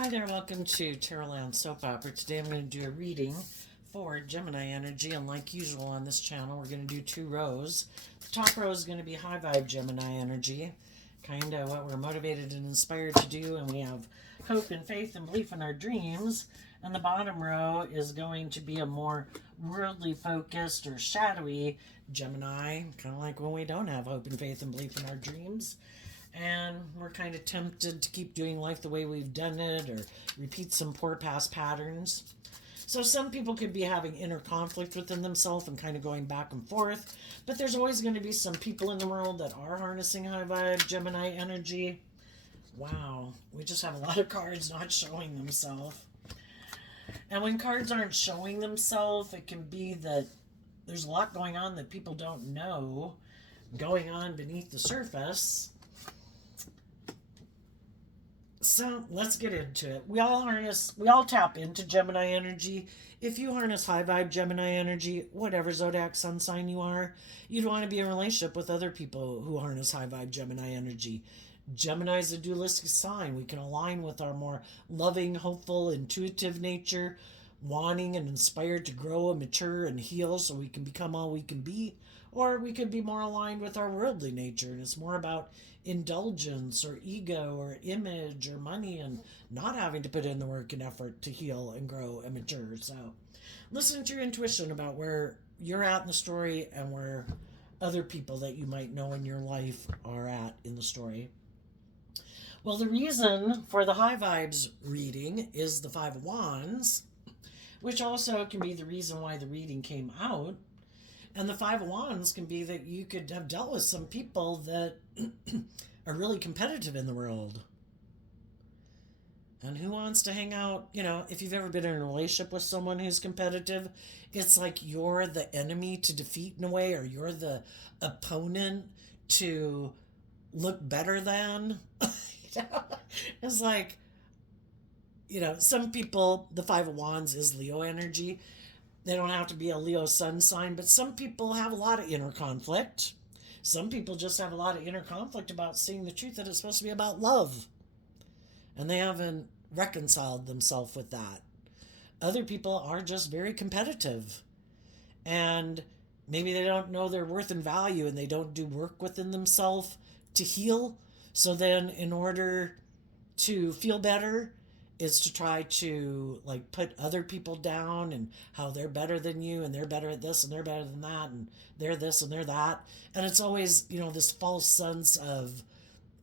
Hi there, welcome to Terrorland Soap Opera. Today I'm going to do a reading for Gemini energy, and like usual on this channel, we're going to do two rows. The top row is going to be high vibe Gemini energy, kind of what we're motivated and inspired to do, and we have hope and faith and belief in our dreams. And the bottom row is going to be a more worldly focused or shadowy Gemini, kind of like when we don't have hope and faith and belief in our dreams. And we're kind of tempted to keep doing life the way we've done it or repeat some poor past patterns. So some people could be having inner conflict within themselves and kind of going back and forth. But there's always going to be some people in the world that are harnessing high vibe Gemini energy. Wow, we just have a lot of cards not showing themselves. And when cards aren't showing themselves, it can be that there's a lot going on that people don't know going on beneath the surface. So let's get into it. We all tap into Gemini energy. If you harness high vibe Gemini energy, whatever zodiac sun sign you are, you'd want to be in a relationship with other people who harness high vibe Gemini energy. Gemini is a dualistic sign. We can align with our more loving, hopeful, intuitive nature, wanting and inspired to grow and mature and heal so we can become all we can be. Or we could be more aligned with our worldly nature, and it's more about indulgence or ego or image or money and not having to put in the work and effort to heal and grow and mature. So listen to your intuition about where you're at in the story and where other people that you might know in your life are at in the story. Well, the reason for the high vibes reading is the Five of Wands, which also can be the reason why the reading came out. And the Five of Wands can be that you could have dealt with some people that are really competitive in the world. And who wants to hang out? You know, if you've ever been in a relationship with someone who's competitive, it's like you're the enemy to defeat in a way, or you're the opponent to look better than. It's like, some people, the Five of Wands is Leo energy. They don't have to be a Leo sun sign, but some people have a lot of inner conflict. Some people just have a lot of inner conflict about seeing the truth that it's supposed to be about love. And they haven't reconciled themselves with that. Other people are just very competitive. And maybe they don't know their worth and value, and they don't do work within themselves to heal. So then in order to feel better, is to try to put other people down and how they're better than you and they're better at this and they're better than that and they're this and they're that. And it's always, this false sense of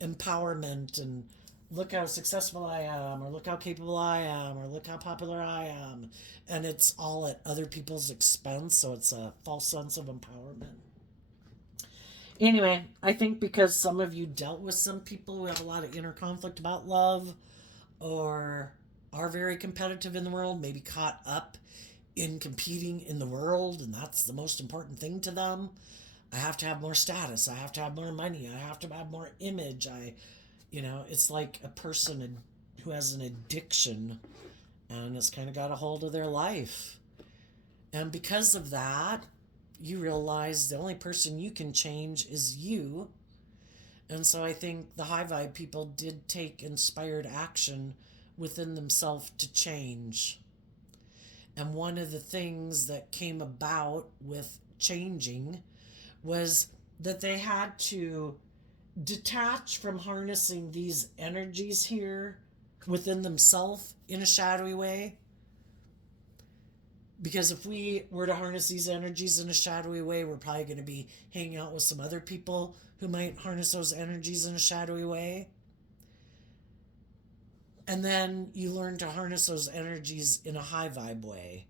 empowerment and look how successful I am, or look how capable I am, or look how popular I am. And it's all at other people's expense. So it's a false sense of empowerment. Anyway, I think because some of you dealt with some people who have a lot of inner conflict about love, or are very competitive in the world, maybe caught up in competing in the world, and that's the most important thing to them. I have to have more status. I have to have more money. I have to have more image. It's like a person who has an addiction and has kind of got a hold of their life. And because of that, you realize the only person you can change is you. And so I think the high vibe people did take inspired action within themselves to change. And one of the things that came about with changing was that they had to detach from harnessing these energies here within themselves in a shadowy way. Because if we were to harness these energies in a shadowy way, we're probably going to be hanging out with some other people who might harness those energies in a shadowy way. And then you learn to harness those energies in a high vibe way.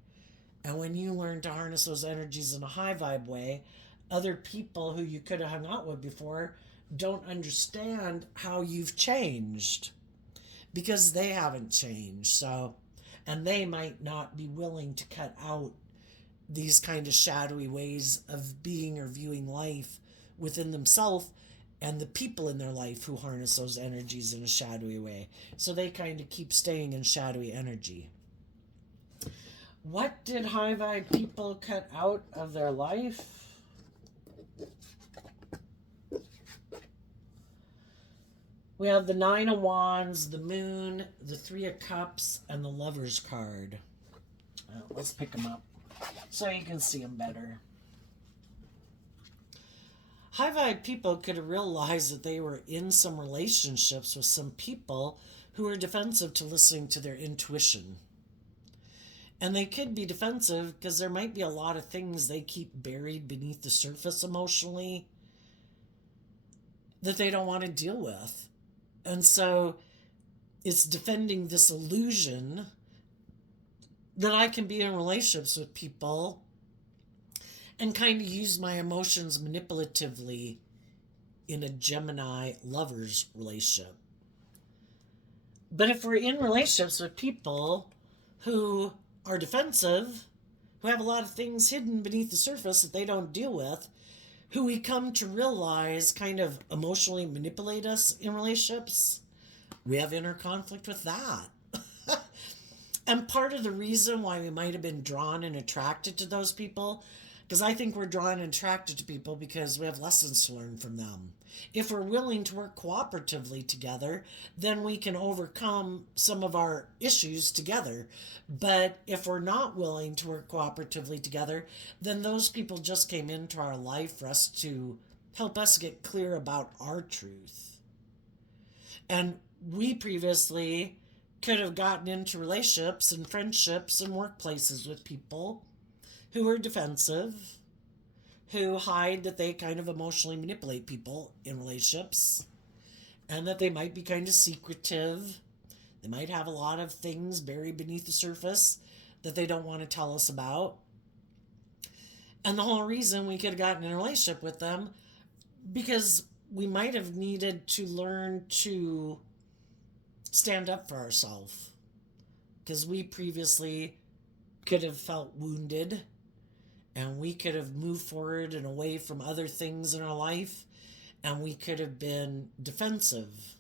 And when you learn to harness those energies in a high vibe way, other people who you could have hung out with before don't understand how you've changed because they haven't changed. And they might not be willing to cut out these kind of shadowy ways of being or viewing life within themselves and the people in their life who harness those energies in a shadowy way. So they kind of keep staying in shadowy energy. What did high vibe people cut out of their life? We have the Nine of Wands, the Moon, the Three of Cups, and the Lover's card. Let's pick them up so you can see them better. High vibe people could have realized that they were in some relationships with some people who were defensive to listening to their intuition. And they could be defensive because there might be a lot of things they keep buried beneath the surface emotionally that they don't want to deal with. And so it's defending this illusion that I can be in relationships with people and kind of use my emotions manipulatively in a Gemini lover's relationship. But if we're in relationships with people who are defensive, who have a lot of things hidden beneath the surface that they don't deal with, who we come to realize kind of emotionally manipulate us in relationships, we have inner conflict with that. And part of the reason why we might have been drawn and attracted to those people, because I think we're drawn and attracted to people because we have lessons to learn from them. If we're willing to work cooperatively together, then we can overcome some of our issues together. But if we're not willing to work cooperatively together, then those people just came into our life for us to help us get clear about our truth. And we previously could have gotten into relationships and friendships and workplaces with people who are defensive, who hide that they kind of emotionally manipulate people in relationships, and that they might be kind of secretive. They might have a lot of things buried beneath the surface that they don't want to tell us about. And the whole reason we could have gotten in a relationship with them because we might have needed to learn to stand up for ourselves, because we previously could have felt wounded and we could have moved forward and away from other things in our life, and we could have been defensive,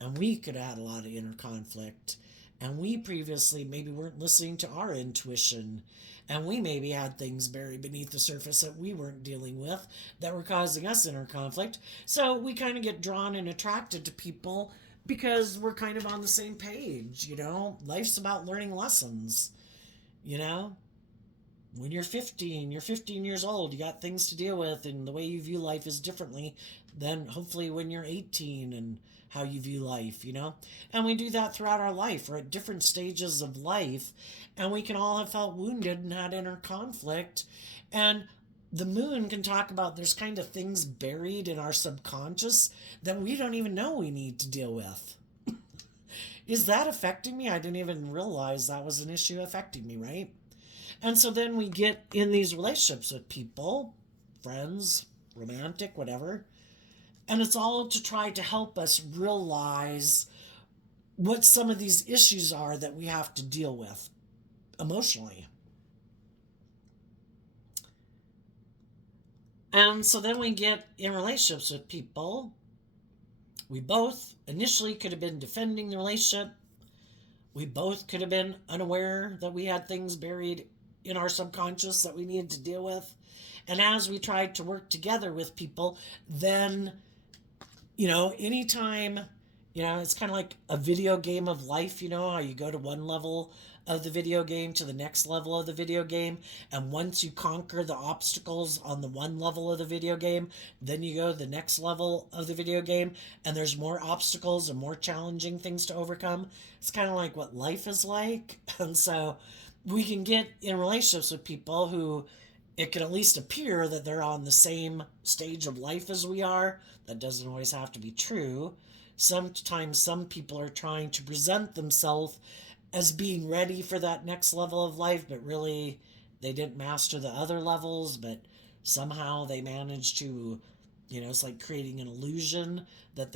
and we could have had a lot of inner conflict, and we previously maybe weren't listening to our intuition, and we maybe had things buried beneath the surface that we weren't dealing with that were causing us inner conflict. So we kind of get drawn and attracted to people because we're kind of on the same page. Life's about learning lessons. When you're 15 years old, you got things to deal with, and the way you view life is differently than hopefully when you're 18 and how you view life. And we do that throughout our life. We're at different stages of life, and we can all have felt wounded and had inner conflict. And the moon can talk about there's kind of things buried in our subconscious that we don't even know we need to deal with. Is that affecting me? I didn't even realize that was an issue affecting me, right? And so then we get in these relationships with people, friends, romantic, whatever, and it's all to try to help us realize what some of these issues are that we have to deal with emotionally. And so then we get in relationships with people. We both initially could have been defending the relationship. We both could have been unaware that we had things buried in our subconscious that we needed to deal with. And as we tried to work together with people, then, anytime, it's kind of like a video game of life, how you go to one level of the video game to the next level of the video game, and once you conquer the obstacles on the one level of the video game, then you go to the next level of the video game, and there's more obstacles and more challenging things to overcome. It's kind of like what life is like. And so we can get in relationships with people who it can at least appear that they're on the same stage of life as we are. That doesn't always have to be true. Sometimes some people are trying to present themselves as being ready for that next level of life, but really they didn't master the other levels, but somehow they managed to, it's like creating an illusion that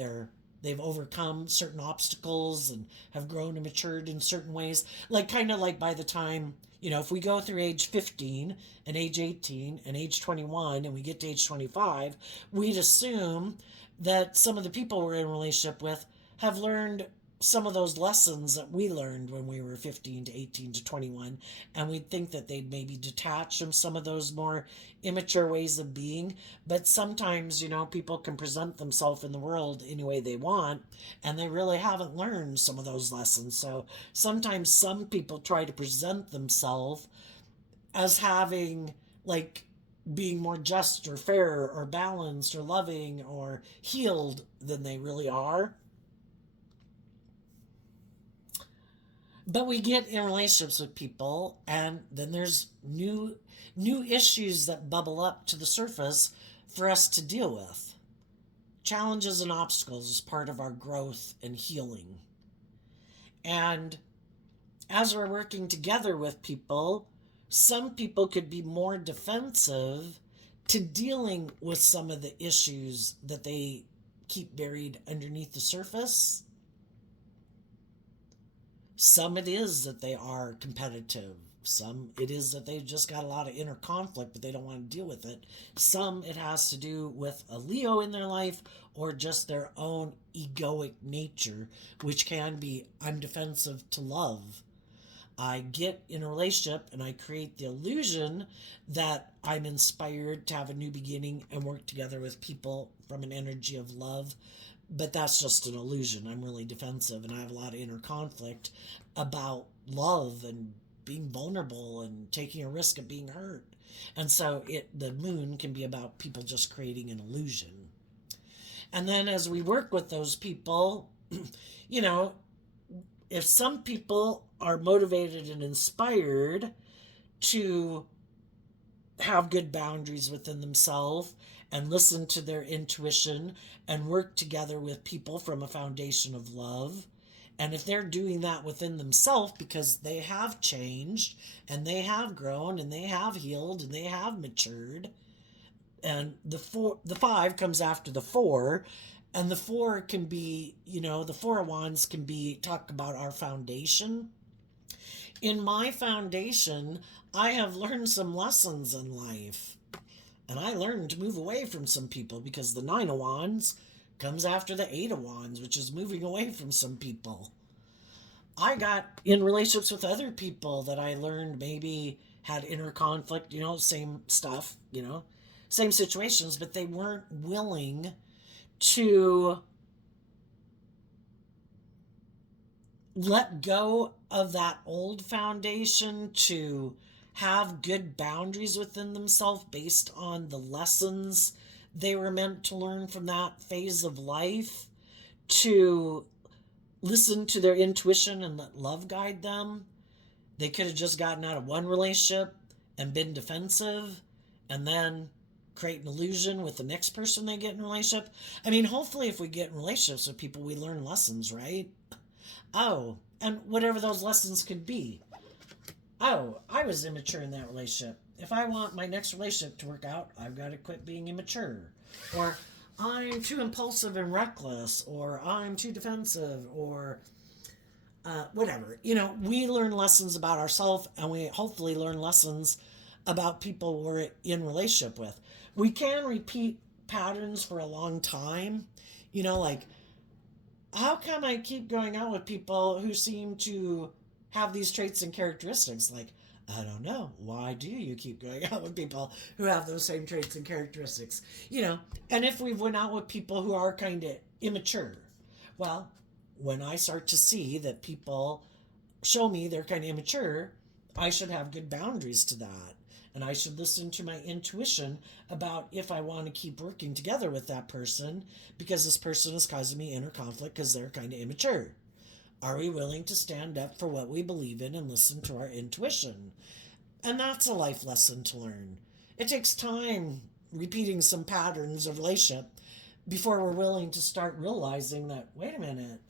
they've overcome certain obstacles and have grown and matured in certain ways. Kind of like by the time, if we go through age 15 and age 18 and age 21 and we get to age 25, we'd assume that some of the people we're in a relationship with have learned some of those lessons that we learned when we were 15 to 18 to 21, and we'd think that they'd maybe detach from some of those more immature ways of being. But sometimes, people can present themselves in the world any way they want, and they really haven't learned some of those lessons. So sometimes some people try to present themselves as having, like, being more just or fair or balanced or loving or healed than they really are. But we get in relationships with people, and then there's new issues that bubble up to the surface for us to deal with. Challenges and obstacles is part of our growth and healing. And as we're working together with people, some people could be more defensive to dealing with some of the issues that they keep buried underneath the surface. Some it is that they are competitive. Some it is that they've just got a lot of inner conflict, but they don't want to deal with it. Some it has to do with a Leo in their life or just their own egoic nature, which can be, I'm defensive to love. I get in a relationship and I create the illusion that I'm inspired to have a new beginning and work together with people from an energy of love. But that's just an illusion. I'm really defensive and I have a lot of inner conflict about love and being vulnerable and taking a risk of being hurt. And so the moon can be about people just creating an illusion. And then as we work with those people, you know, if some people are motivated and inspired to have good boundaries within themselves and listen to their intuition and work together with people from a foundation of love. And if they're doing that within themselves because they have changed and they have grown and they have healed and they have matured, and the five comes after the four, and the four can be, the Four of Wands can be talk about our foundation. In my foundation, I have learned some lessons in life. And I learned to move away from some people because the Nine of Wands comes after the Eight of Wands, which is moving away from some people. I got in relationships with other people that I learned maybe had inner conflict, same stuff, same situations, but they weren't willing to let go of that old foundation, to have good boundaries within themselves based on the lessons they were meant to learn from that phase of life, to listen to their intuition and let love guide them. They could have just gotten out of one relationship and been defensive and then create an illusion with the next person they get in a relationship. I mean, hopefully if we get in relationships with people, we learn lessons, right? Oh, and whatever those lessons could be. Oh, I was immature in that relationship. If I want my next relationship to work out, I've got to quit being immature. Or I'm too impulsive and reckless, or I'm too defensive, or whatever. We learn lessons about ourselves, and we hopefully learn lessons about people we're in relationship with. We can repeat patterns for a long time. Like, how come I keep going out with people who seem to have these traits and characteristics? Like, I don't know. Why do you keep going out with people who have those same traits and characteristics? And if we went out with people who are kind of immature, well, when I start to see that people show me they're kind of immature, I should have good boundaries to that. And I should listen to my intuition about if I want to keep working together with that person because this person is causing me inner conflict because they're kind of immature. Are we willing to stand up for what we believe in and listen to our intuition? And that's a life lesson to learn. It takes time repeating some patterns of relationship before we're willing to start realizing that, wait a minute,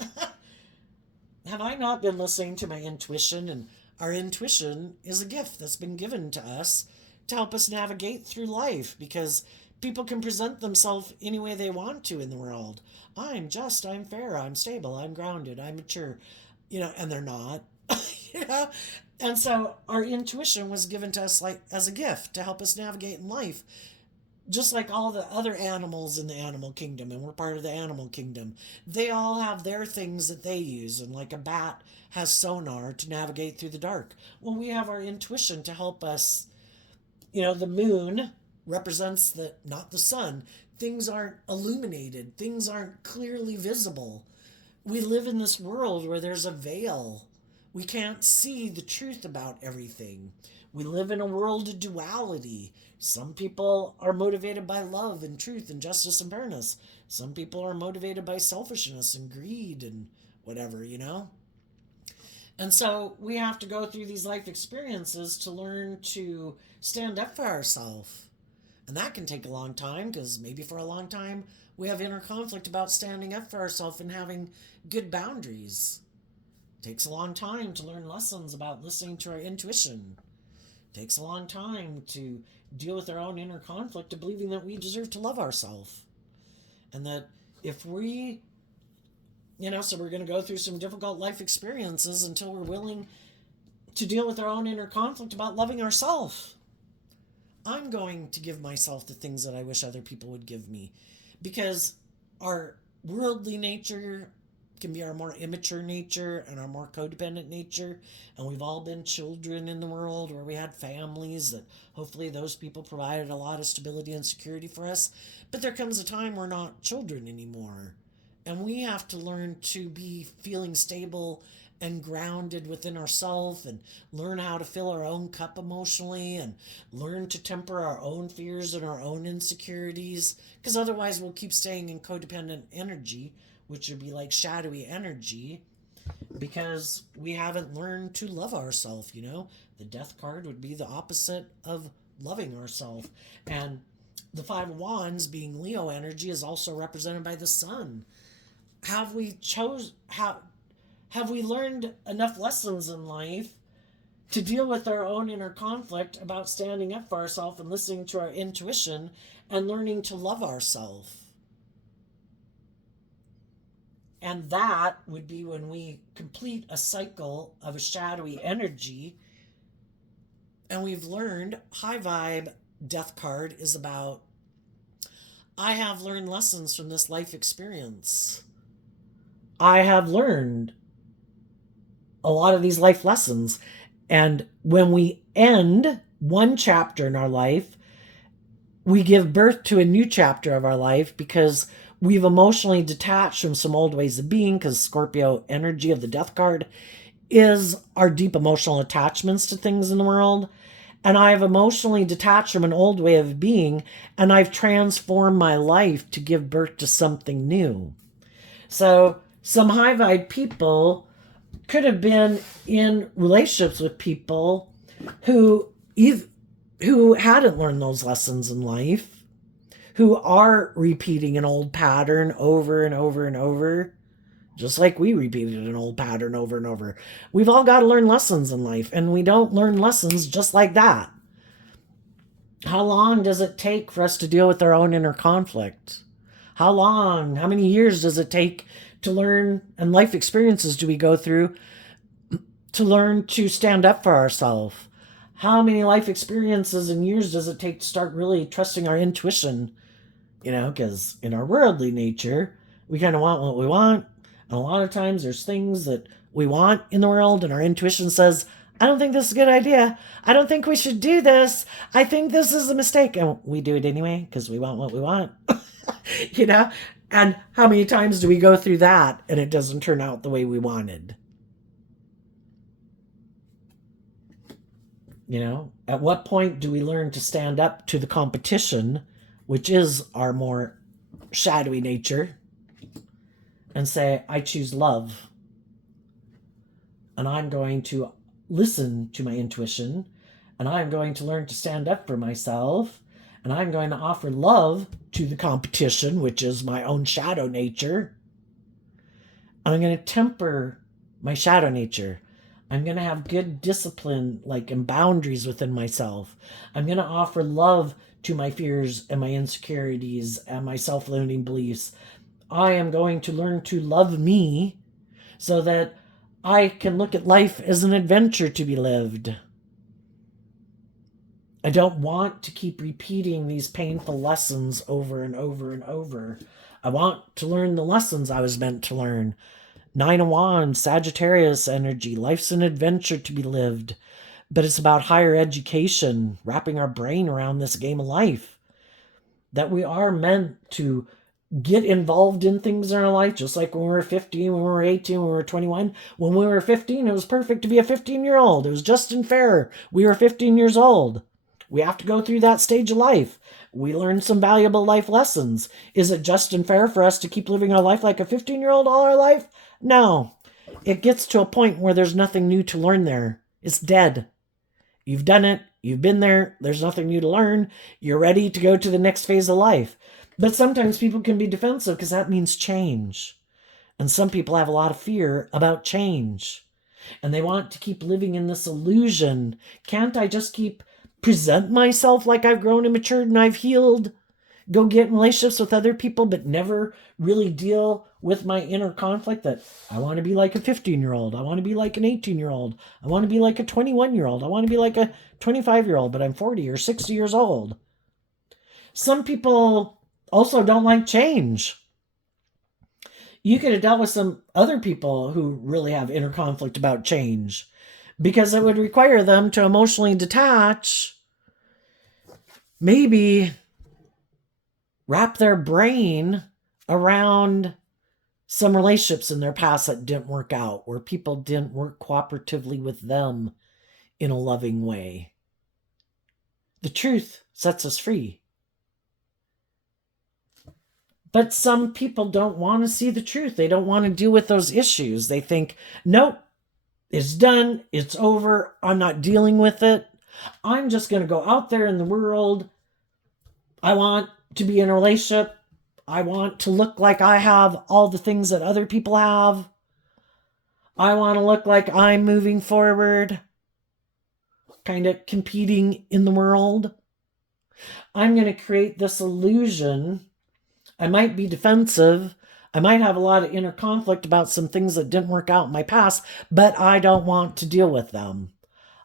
have I not been listening to my intuition? And our intuition is a gift that's been given to us to help us navigate through life, because people can present themselves any way they want to in the world. I'm just, I'm fair, I'm stable, I'm grounded, I'm mature, and they're not. you know? And so our intuition was given to us like as a gift to help us navigate in life. just like all the other animals in the animal kingdom, and we're part of the animal kingdom, they all have their things that they use. And like a bat has sonar to navigate through the dark. Well, we have our intuition to help us. The moon represents the not the sun. Things aren't illuminated, things aren't clearly visible. We live in this world where there's a veil. We can't see the truth about everything. We live in a world of duality. Some people are motivated by love and truth and justice and fairness. Some people are motivated by selfishness and greed and whatever. And so we have to go through these life experiences to learn to stand up for ourselves. And that can take a long time, because maybe for a long time we have inner conflict about standing up for ourselves and having good boundaries. It takes a long time to learn lessons about listening to our intuition. It takes a long time to deal with our own inner conflict of believing that we deserve to love ourselves. And that if we, so we're going to go through some difficult life experiences until we're willing to deal with our own inner conflict about loving ourselves. I'm going to give myself the things that I wish other people would give me, because our worldly nature can be our more immature nature and our more codependent nature. And we've all been children in the world where we had families that hopefully those people provided a lot of stability and security for us. But there comes a time we're not children anymore. And we have to learn to be feeling stable and grounded within ourselves, and learn how to fill our own cup emotionally, and learn to temper our own fears and our own insecurities, because otherwise we'll keep staying in codependent energy, which would be like shadowy energy, because we haven't learned to love ourselves. The death card would be the opposite of loving ourselves. And the Five of Wands, being Leo energy, is also represented by the sun. Have we learned enough lessons in life to deal with our own inner conflict about standing up for ourselves and listening to our intuition and learning to love ourselves? And that would be when we complete a cycle of a shadowy energy. And we've learned, high vibe death card is about, I have learned lessons from this life experience. I have learned a lot of these life lessons. And when we end one chapter in our life, we give birth to a new chapter of our life, because we've emotionally detached from some old ways of being, because Scorpio energy of the death card is our deep emotional attachments to things in the world. And I've emotionally detached from an old way of being, and I've transformed my life to give birth to something new. So some high vibe people could have been in relationships with people who hadn't learned those lessons in life, who are repeating an old pattern over and over and over, just like we repeated an old pattern over and over. We've all got to learn lessons in life, and we don't learn lessons just like that. How long does it take for us to deal with our own inner conflict? How many years does it take to learn, and life experiences do we go through to learn to stand up for ourselves? How many life experiences and years does it take to start really trusting our intuition? Because in our worldly nature, we kind of want what we want. And a lot of times there's things that we want in the world, and our intuition says, I don't think this is a good idea. I don't think we should do this. I think this is a mistake. And we do it anyway because we want what we want. And how many times do we go through that and it doesn't turn out the way we wanted? At what point do we learn to stand up to the competition, which is our more shadowy nature, and say, I choose love, and I'm going to listen to my intuition, and I'm going to learn to stand up for myself, and I'm going to offer love to the competition, which is my own shadow nature. And I'm going to temper my shadow nature. I'm going to have good discipline, and boundaries within myself. I'm going to offer love to my fears and my insecurities and my self-limiting beliefs. I am going to learn to love me so that I can look at life as an adventure to be lived. I don't want to keep repeating these painful lessons over and over and over. I want to learn the lessons I was meant to learn. Nine of Wands, Sagittarius energy. Life's an adventure to be lived, but it's about higher education, wrapping our brain around this game of life. That we are meant to get involved in things in our life, just like when we were 15, when we were 18, when we were 21. When we were 15, it was perfect to be a 15-year-old. It was just and fair. We were 15 years old. We have to go through that stage of life. We learned some valuable life lessons. Is it just and fair for us to keep living our life like a 15-year-old all our life? No. It gets to a point where there's nothing new to learn there. It's dead. You've done it. You've been there. There's nothing new to learn. You're ready to go to the next phase of life. But sometimes people can be defensive because that means change. And some people have a lot of fear about change. And they want to keep living in this illusion. Can't I just keep present myself like I've grown and matured and I've healed? Go get in relationships with other people, but never really deal with my inner conflict that I want to be like a 15-year-old. I want to be like an 18-year-old. I want to be like a 21-year-old. I want to be like a 25-year-old, but I'm 40 or 60 years old. Some people also don't like change. You could have dealt with some other people who really have inner conflict about change because it would require them to emotionally detach, maybe wrap their brain around some relationships in their past that didn't work out, where people didn't work cooperatively with them in a loving way. The truth sets us free. But some people don't want to see the truth. They don't want to deal with those issues. They think, nope, it's done. It's over. I'm not dealing with it. I'm just going to go out there in the world. I want to be in a relationship. I want to look like I have all the things that other people have. I want to look like I'm moving forward, kind of competing in the world. I'm going to create this illusion. I might be defensive. I might have a lot of inner conflict about some things that didn't work out in my past, but I don't want to deal with them.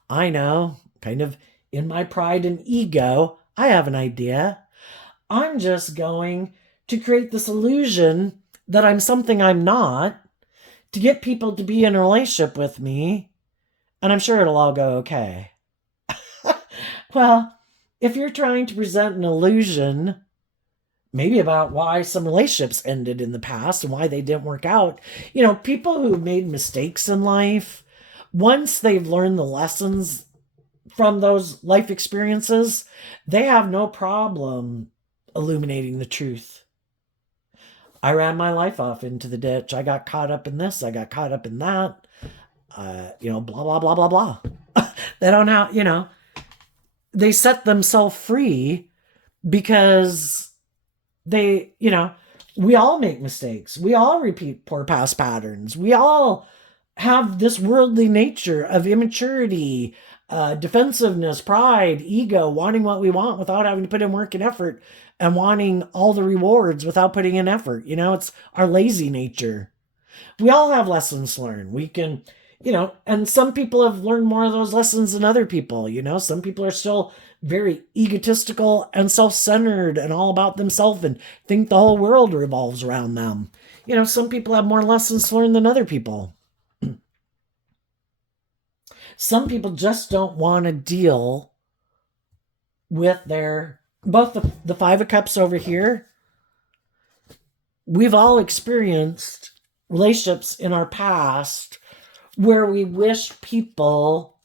I know, kind of in my pride and ego, I have an idea. I'm just going to create this illusion that I'm something I'm not to get people to be in a relationship with me, and I'm sure it'll all go okay. Well, if you're trying to present an illusion, maybe about why some relationships ended in the past and why they didn't work out, people who made mistakes in life, once they've learned the lessons from those life experiences, they have no problem illuminating the truth. I ran my life off into the ditch. I got caught up in this. I got caught up in that. Blah, blah, blah, blah, blah. They don't have, they set themselves free because they, we all make mistakes. We all repeat poor past patterns. We all have this worldly nature of immaturity, defensiveness, pride, ego, wanting what we want without having to put in work and effort, and wanting all the rewards without putting in effort. It's our lazy nature. We all have lessons learned. We can, and some people have learned more of those lessons than other people. Some people are still very egotistical and self-centered and all about themselves and think the whole world revolves around them. Some people have more lessons learned than other people. Some people just don't want to deal with both the Five of Cups over here. We've all experienced relationships in our past where we wish people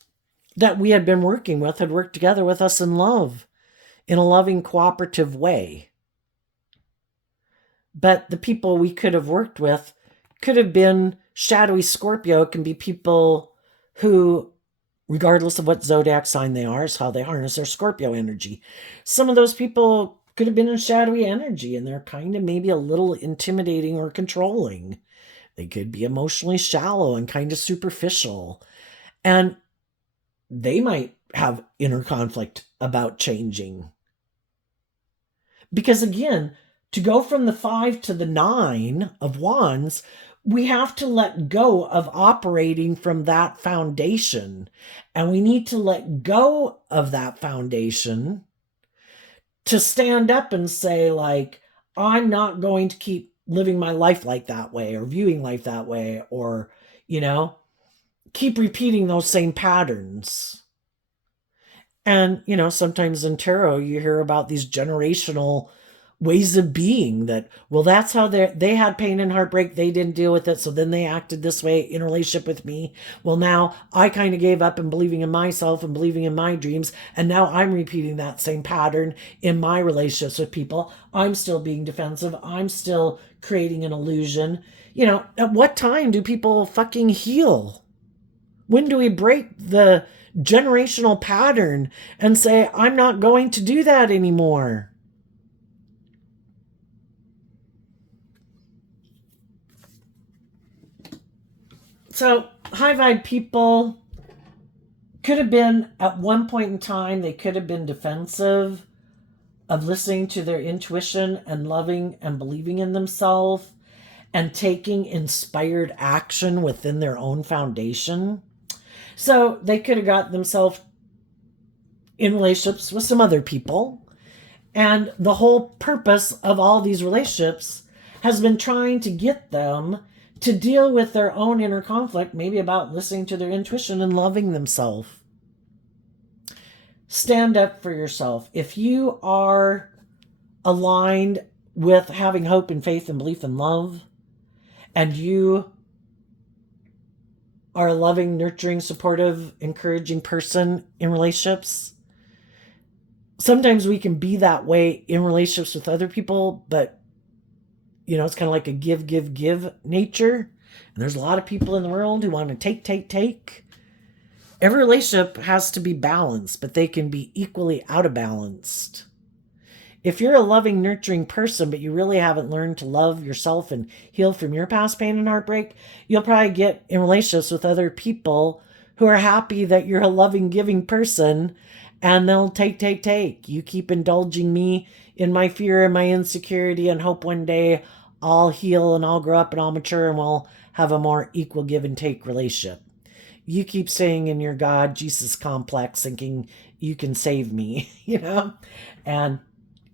that we had been working with had worked together with us in love, in a loving, cooperative way. But the people we could have worked with could have been shadowy Scorpio. It can be people who, regardless of what zodiac sign they are, is how they harness their Scorpio energy. Some of those people could have been in shadowy energy, and they're kind of maybe a little intimidating or controlling. They could be emotionally shallow and kind of superficial. And they might have inner conflict about changing. Because again, to go from the 5 to the 9 of Wands, we have to let go of operating from that foundation. And we need to let go of that foundation to stand up and say, like, I'm not going to keep living my life like that way, or viewing life that way, or, keep repeating those same patterns. And, sometimes in tarot, you hear about these generational ways of being that, well, that's how they had pain and heartbreak. They didn't deal with it. So then they acted this way in relationship with me. Well, now I kind of gave up and believing in myself and believing in my dreams. And now I'm repeating that same pattern in my relationships with people. I'm still being defensive. I'm still creating an illusion. At what time do people fucking heal? When do we break the generational pattern and say, I'm not going to do that anymore? So, high vibe people could have been, at one point in time, they could have been defensive of listening to their intuition and loving and believing in themselves and taking inspired action within their own foundation. So they could have got themselves in relationships with some other people. And the whole purpose of all these relationships has been trying to get them to deal with their own inner conflict, maybe about listening to their intuition and loving themselves. Stand up for yourself. If you are aligned with having hope and faith and belief and love, and you are a loving, nurturing, supportive, encouraging person in relationships, sometimes we can be that way in relationships with other people, but it's kind of like a give nature. And there's a lot of people in the world who want to take. Every relationship has to be balanced, but they can be equally out of balanced. If you're a loving, nurturing person, but you really haven't learned to love yourself and heal from your past pain and heartbreak, you'll probably get in relationships with other people who are happy that you're a loving, giving person, and they'll take. You keep indulging me in my fear and my insecurity and hope one day I'll heal and I'll grow up and I'll mature and we'll have a more equal give and take relationship. You keep staying in your God, Jesus complex, thinking you can save me, and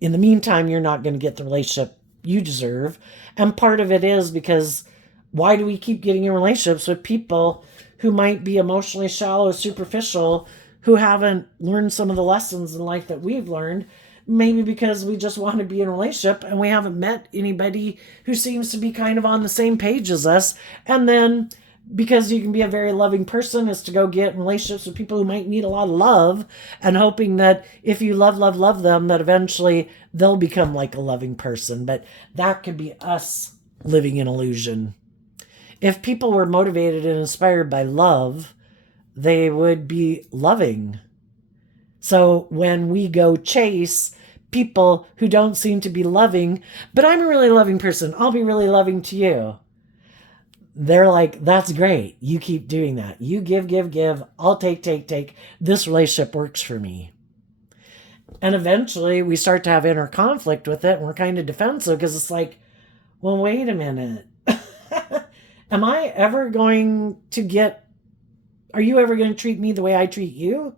in the meantime, you're not going to get the relationship you deserve. And part of it is because why do we keep getting in relationships with people who might be emotionally shallow, superficial, who haven't learned some of the lessons in life that we've learned? Maybe because we just want to be in a relationship and we haven't met anybody who seems to be kind of on the same page as us. And then because you can be a very loving person is to go get in relationships with people who might need a lot of love and hoping that if you love them, that eventually they'll become like a loving person. But that could be us living in illusion. If people were motivated and inspired by love, they would be loving. So when we go chase people who don't seem to be loving, but I'm a really loving person, I'll be really loving to you. They're like, that's great. You keep doing that. You give. I'll take. This relationship works for me. And eventually we start to have inner conflict with it and we're kind of defensive because it's like, well, wait a minute. Am I ever going to are you ever going to treat me the way I treat you?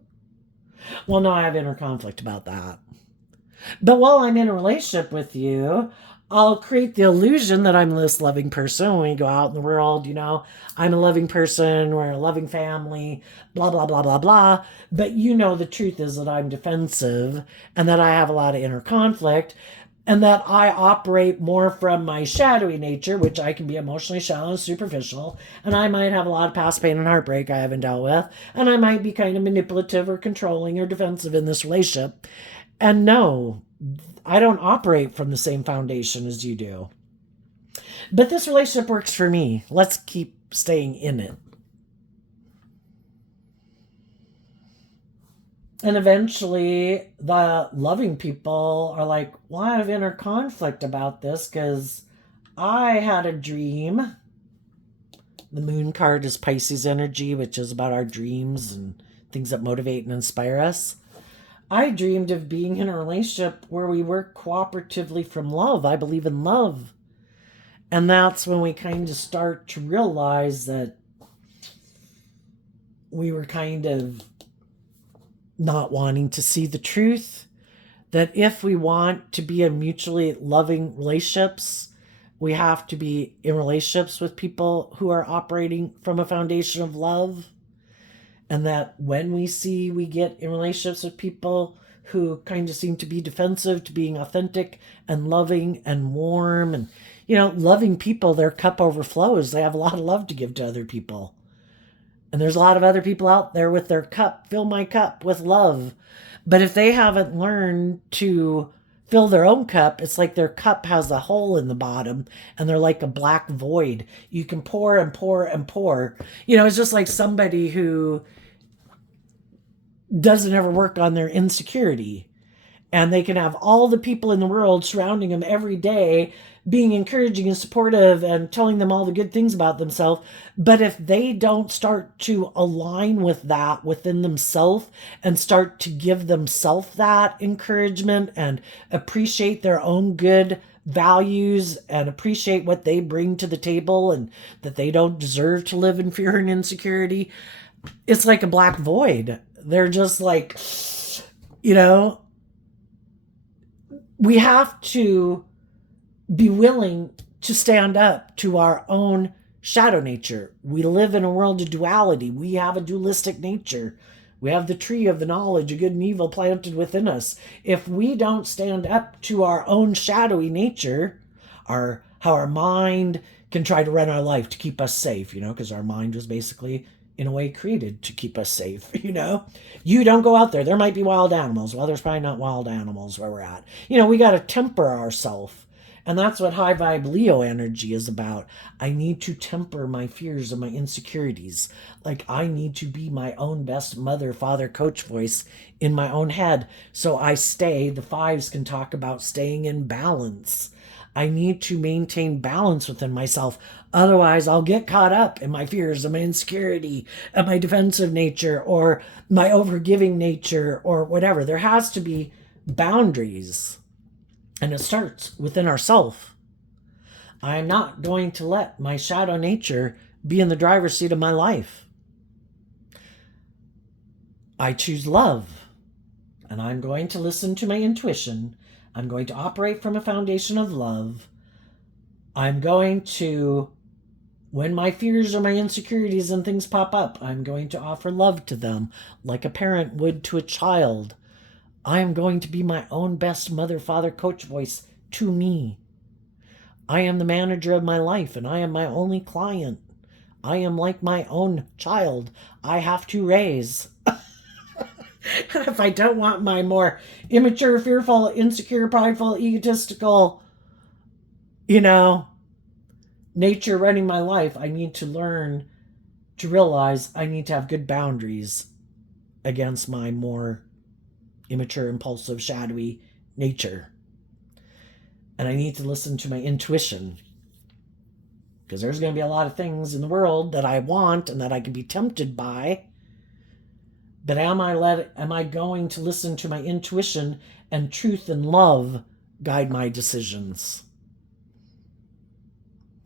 Well, no, I have inner conflict about that. But while I'm in a relationship with you, I'll create the illusion that I'm this loving person when we go out in the world, I'm a loving person, we're a loving family, blah, blah, blah, blah, blah. But the truth is that I'm defensive and that I have a lot of inner conflict and that I operate more from my shadowy nature, which I can be emotionally shallow and superficial, and I might have a lot of past pain and heartbreak I haven't dealt with, and I might be kind of manipulative or controlling or defensive in this relationship. And no, I don't operate from the same foundation as you do. But this relationship works for me. Let's keep staying in it. And eventually the loving people are like, well, I have inner conflict about this because I had a dream. The moon card is Pisces energy, which is about our dreams and things that motivate and inspire us. I dreamed of being in a relationship where we work cooperatively from love. I believe in love. And that's when we kind of start to realize that we were kind of not wanting to see the truth. That if we want to be in mutually loving relationships, we have to be in relationships with people who are operating from a foundation of love. And that when we get in relationships with people who kind of seem to be defensive to being authentic and loving and warm and, loving people, their cup overflows. They have a lot of love to give to other people. And there's a lot of other people out there with their cup, fill my cup with love. But if they haven't learned to fill their own cup, it's like their cup has a hole in the bottom and they're like a black void. You can pour and pour and pour. It's just like somebody who doesn't ever work on their insecurity. And they can have all the people in the world surrounding them every day, being encouraging and supportive and telling them all the good things about themselves. But if they don't start to align with that within themselves and start to give themselves that encouragement and appreciate their own good values and appreciate what they bring to the table and that they don't deserve to live in fear and insecurity, it's like a black void. They're just like, we have to be willing to stand up to our own shadow nature. We live in a world of duality. We have a dualistic nature. We have the tree of the knowledge of good and evil planted within us. If we don't stand up to our own shadowy nature, how our mind can try to run our life to keep us safe, because our mind was basically, in a way, created to keep us safe, You don't go out there. There might be wild animals. Well, there's probably not wild animals where we're at. We got to temper ourselves. And that's what high vibe Leo energy is about. I need to temper my fears and my insecurities. Like I need to be my own best mother, father, coach voice in my own head. So the fives can talk about staying in balance. I need to maintain balance within myself. Otherwise, I'll get caught up in my fears and my insecurity and my defensive nature or my overgiving nature or whatever. There has to be boundaries. And it starts within ourself. I'm not going to let my shadow nature be in the driver's seat of my life. I choose love. And I'm going to listen to my intuition. I'm going to operate from a foundation of love. I'm going to, when my fears or my insecurities and things pop up, I'm going to offer love to them like a parent would to a child. I am going to be my own best mother, father, coach voice to me. I am the manager of my life and I am my only client. I am like my own child. I have to raise. If I don't want my more immature, fearful, insecure, prideful, egotistical, nature running my life, I need to learn to realize I need to have good boundaries against my more immature, impulsive, shadowy nature. And I need to listen to my intuition. Because there's going to be a lot of things in the world that I want and that I can be tempted by. But am I going to listen to my intuition and truth and love guide my decisions?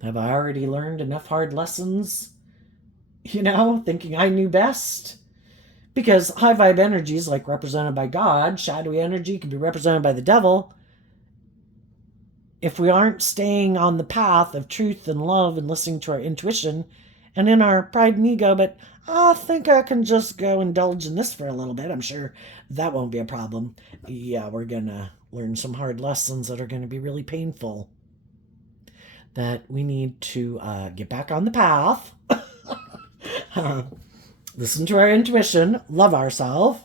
Have I already learned enough hard lessons? Thinking I knew best? Because high vibe energy is like represented by God. Shadowy energy can be represented by the devil. If we aren't staying on the path of truth and love and listening to our intuition and in our pride and ego, but I think I can just go indulge in this for a little bit. I'm sure that won't be a problem. Yeah, we're going to learn some hard lessons that are going to be really painful. That we need to get back on the path. Listen to our intuition, love ourselves,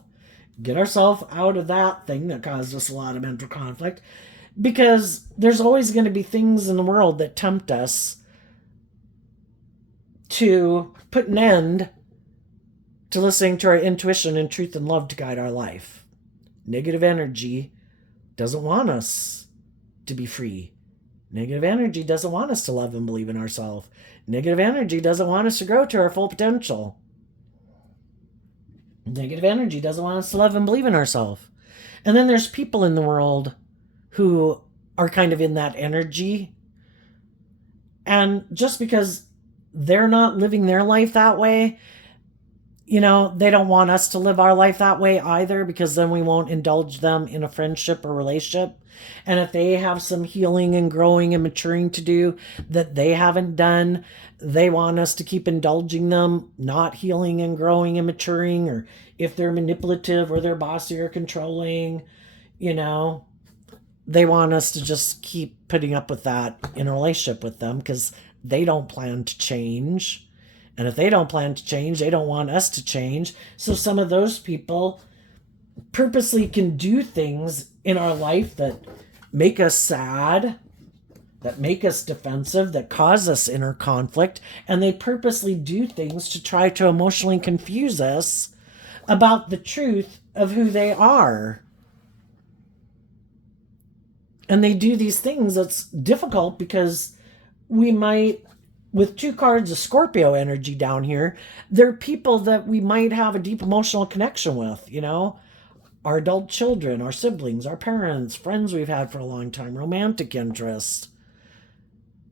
get ourselves out of that thing that caused us a lot of mental conflict. Because there's always going to be things in the world that tempt us to put an end to listening to our intuition and truth and love to guide our life. Negative energy doesn't want us to be free. Negative energy doesn't want us to love and believe in ourselves. Negative energy doesn't want us to grow to our full potential. Negative energy doesn't want us to love and believe in ourselves. And then there's people in the world who are kind of in that energy. And just because they're not living their life that way, they don't want us to live our life that way either, because then we won't indulge them in a friendship or relationship. And if they have some healing and growing and maturing to do that they haven't done, they want us to keep indulging them, not healing and growing and maturing. Or if they're manipulative or they're bossy or controlling, you know, they want us to just keep putting up with that in a relationship with them, because they don't plan to change. And if they don't plan to change, they don't want us to change. So some of those people purposely can do things in our life that make us sad, that make us defensive, that cause us inner conflict. And they purposely do things to try to emotionally confuse us about the truth of who they are. And they do these things that's difficult, because we might, with 2 cards of Scorpio energy down here, they're people that we might have a deep emotional connection with, our adult children, our siblings, our parents, friends we've had for a long time, romantic interest.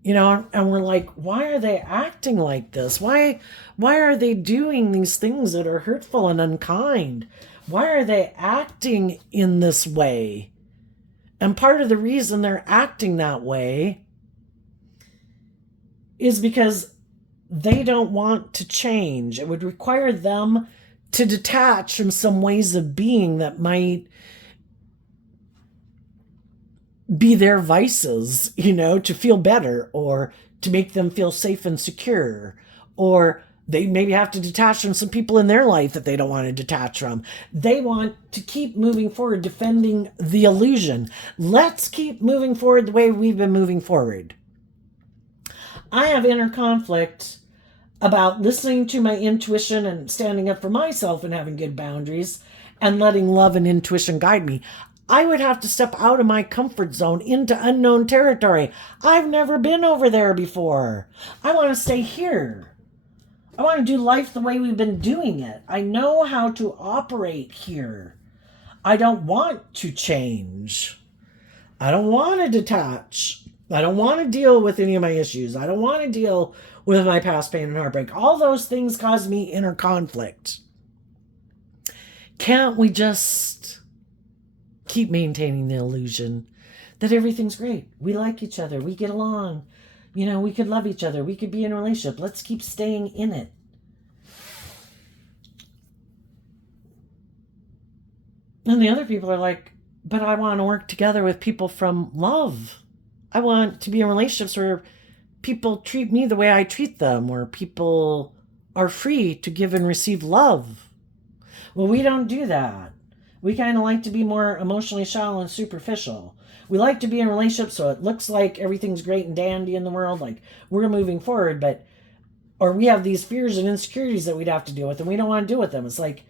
And we're like, why are they acting like this? Why are they doing these things that are hurtful and unkind? Why are they acting in this way? And part of the reason they're acting that way is because they don't want to change. It would require them to detach from some ways of being that might be their vices, to feel better, or to make them feel safe and secure. Or they maybe have to detach from some people in their life that they don't want to detach from. They want to keep moving forward, defending the illusion. Let's keep moving forward the way we've been moving forward. I have inner conflict about listening to my intuition and standing up for myself and having good boundaries and letting love and intuition guide me. I would have to step out of my comfort zone into unknown territory. I've never been over there before. I want to stay here. I want to do life the way we've been doing it. I know how to operate here. I don't want to change. I don't want to detach. I don't want to deal with any of my issues. I don't want to deal with my past pain and heartbreak. All those things cause me inner conflict. Can't we just keep maintaining the illusion that everything's great? We like each other. We get along. We could love each other. We could be in a relationship. Let's keep staying in it. And the other people are like, but I want to work together with people from love. I want to be in relationships where people treat me the way I treat them, where people are free to give and receive love. Well, we don't do that. We kind of like to be more emotionally shallow and superficial. We like to be in relationships so it looks like everything's great and dandy in the world, like we're moving forward, or we have these fears and insecurities that we'd have to deal with, and we don't want to deal with them. It's like,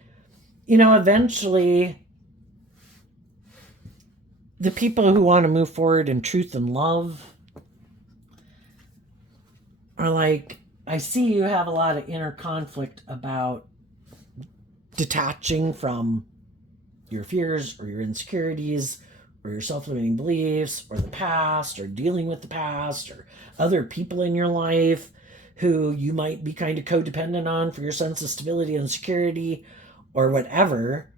eventually the people who want to move forward in truth and love are like, I see you have a lot of inner conflict about detaching from your fears or your insecurities or your self-limiting beliefs or the past, or dealing with the past, or other people in your life who you might be kind of codependent on for your sense of stability and security or whatever.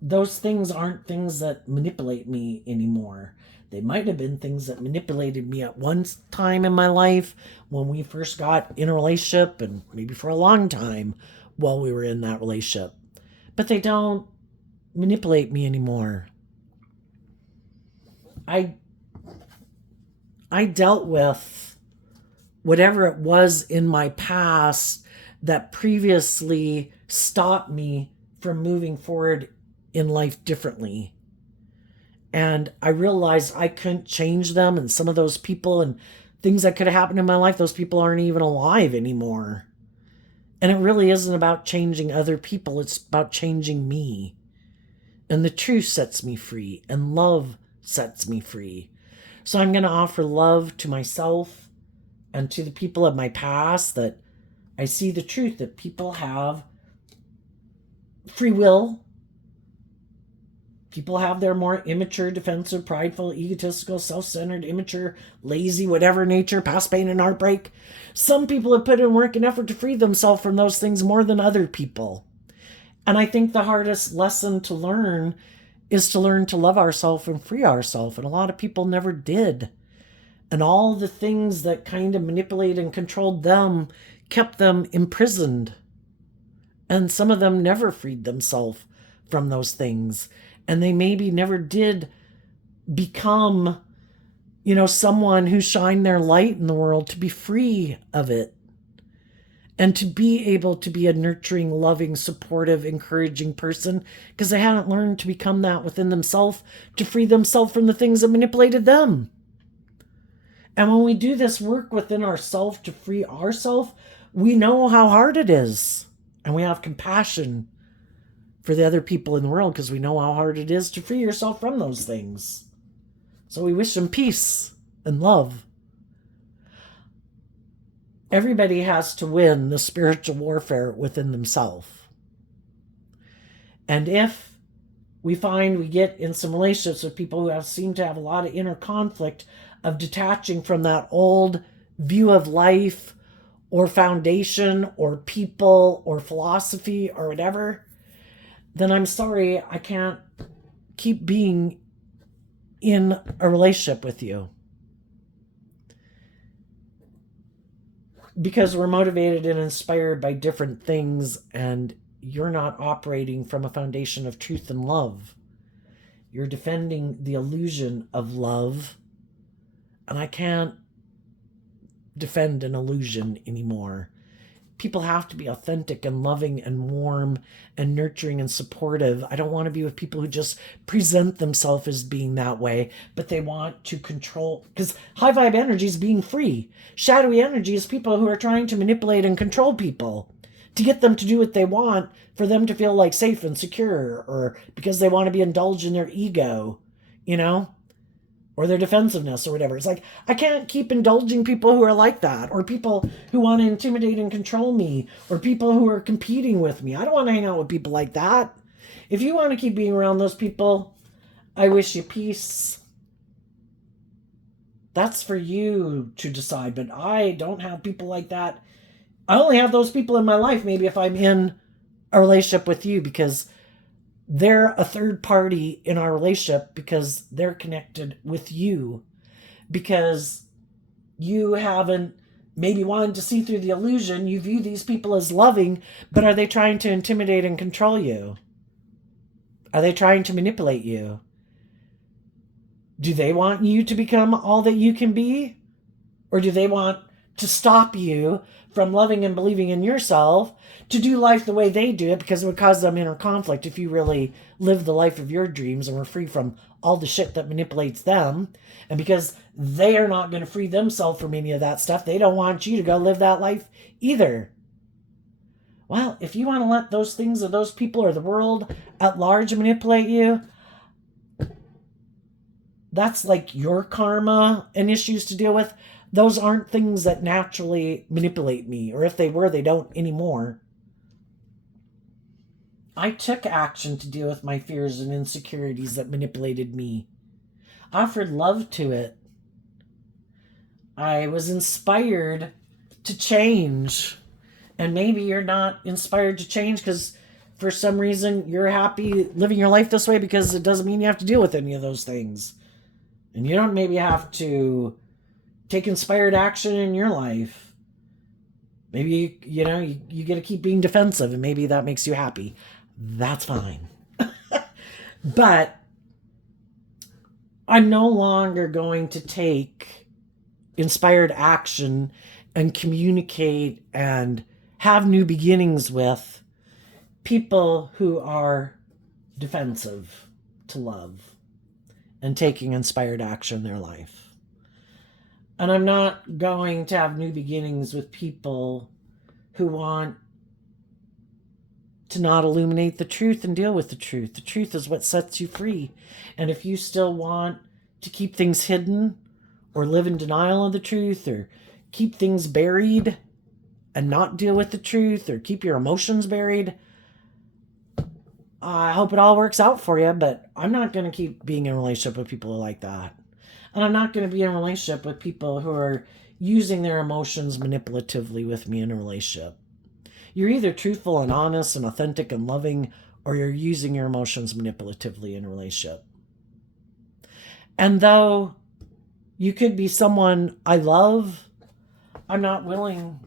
Those things aren't things that manipulate me anymore. They might have been things that manipulated me at one time in my life when we first got in a relationship, and maybe for a long time while we were in that relationship. But they don't manipulate me anymore. I dealt with whatever it was in my past that previously stopped me from moving forward in life differently. And I realized I couldn't change them, and some of those people and things that could have happened in my life, those people aren't even alive anymore. And it really isn't about changing other people, it's about changing me. And the truth sets me free, and love sets me free. So I'm going to offer love to myself and to the people of my past, that I see the truth that people have free will. People have their more immature, defensive, prideful, egotistical, self-centered, immature, lazy, whatever nature, past pain and heartbreak. Some people have put in work and effort to free themselves from those things more than other people. And I think the hardest lesson to learn is to learn to love ourselves and free ourselves. And a lot of people never did. And all the things that kind of manipulated and controlled them kept them imprisoned. And some of them never freed themselves from those things. And they maybe never did become, someone who shined their light in the world to be free of it. And to be able to be a nurturing, loving, supportive, encouraging person, because they hadn't learned to become that within themselves, to free themselves from the things that manipulated them. And when we do this work within ourselves to free ourselves, we know how hard it is. And we have compassion for the other people in the world because we know how hard it is to free yourself from those things. So we wish them peace and love. Everybody has to win the spiritual warfare within themselves. And if we find we get in some relationships with people who seem to have a lot of inner conflict of detaching from that old view of life or foundation or people or philosophy or whatever, then I'm sorry, I can't keep being in a relationship with you. Because we're motivated and inspired by different things, and you're not operating from a foundation of truth and love. You're defending the illusion of love, and I can't defend an illusion anymore. People have to be authentic and loving and warm and nurturing and supportive. I don't want to be with people who just present themselves as being that way, but they want to control. Because high vibe energy is being free. Shadowy energy is people who are trying to manipulate and control people to get them to do what they want, for them to feel like safe and secure, or because they want to be indulged in their ego, or their defensiveness or whatever. It's like, I can't keep indulging people who are like that, or people who want to intimidate and control me, or people who are competing with me. I don't want to hang out with people like that. If you want to keep being around those people, I wish you peace. That's for you to decide, but I don't have people like that. I only have those people in my life maybe if I'm in a relationship with you, because they're a third party in our relationship, because they're connected with you, because you haven't maybe wanted to see through the illusion. You view these people as loving, but are they trying to intimidate and control you? Are they trying to manipulate you? Do they want you to become all that you can be? Or do they want to stop you from loving and believing in yourself to do life the way they do it, because it would cause them inner conflict if you really live the life of your dreams and were free from all the shit that manipulates them? And because they are not going to free themselves from any of that stuff, they don't want you to go live that life either. Well, if you want to let those things or those people or the world at large manipulate you, that's like your karma and issues to deal with. Those aren't things that naturally manipulate me, or if they were, they don't anymore. I took action to deal with my fears and insecurities that manipulated me. I offered love to it. I was inspired to change. And maybe you're not inspired to change because for some reason you're happy living your life this way, because it doesn't mean you have to deal with any of those things. And you don't maybe have to take inspired action in your life. Maybe, you get to keep being defensive, and maybe that makes you happy. That's fine. But I'm no longer going to take inspired action and communicate and have new beginnings with people who are defensive to love and taking inspired action in their life. And I'm not going to have new beginnings with people who want to not illuminate the truth and deal with the truth. The truth is what sets you free. And if you still want to keep things hidden, or live in denial of the truth, or keep things buried and not deal with the truth, or keep your emotions buried, I hope it all works out for you, but I'm not going to keep being in a relationship with people like that. And I'm not going to be in a relationship with people who are using their emotions manipulatively with me in a relationship. You're either truthful and honest and authentic and loving, or you're using your emotions manipulatively in a relationship. And though you could be someone I love, I'm not willing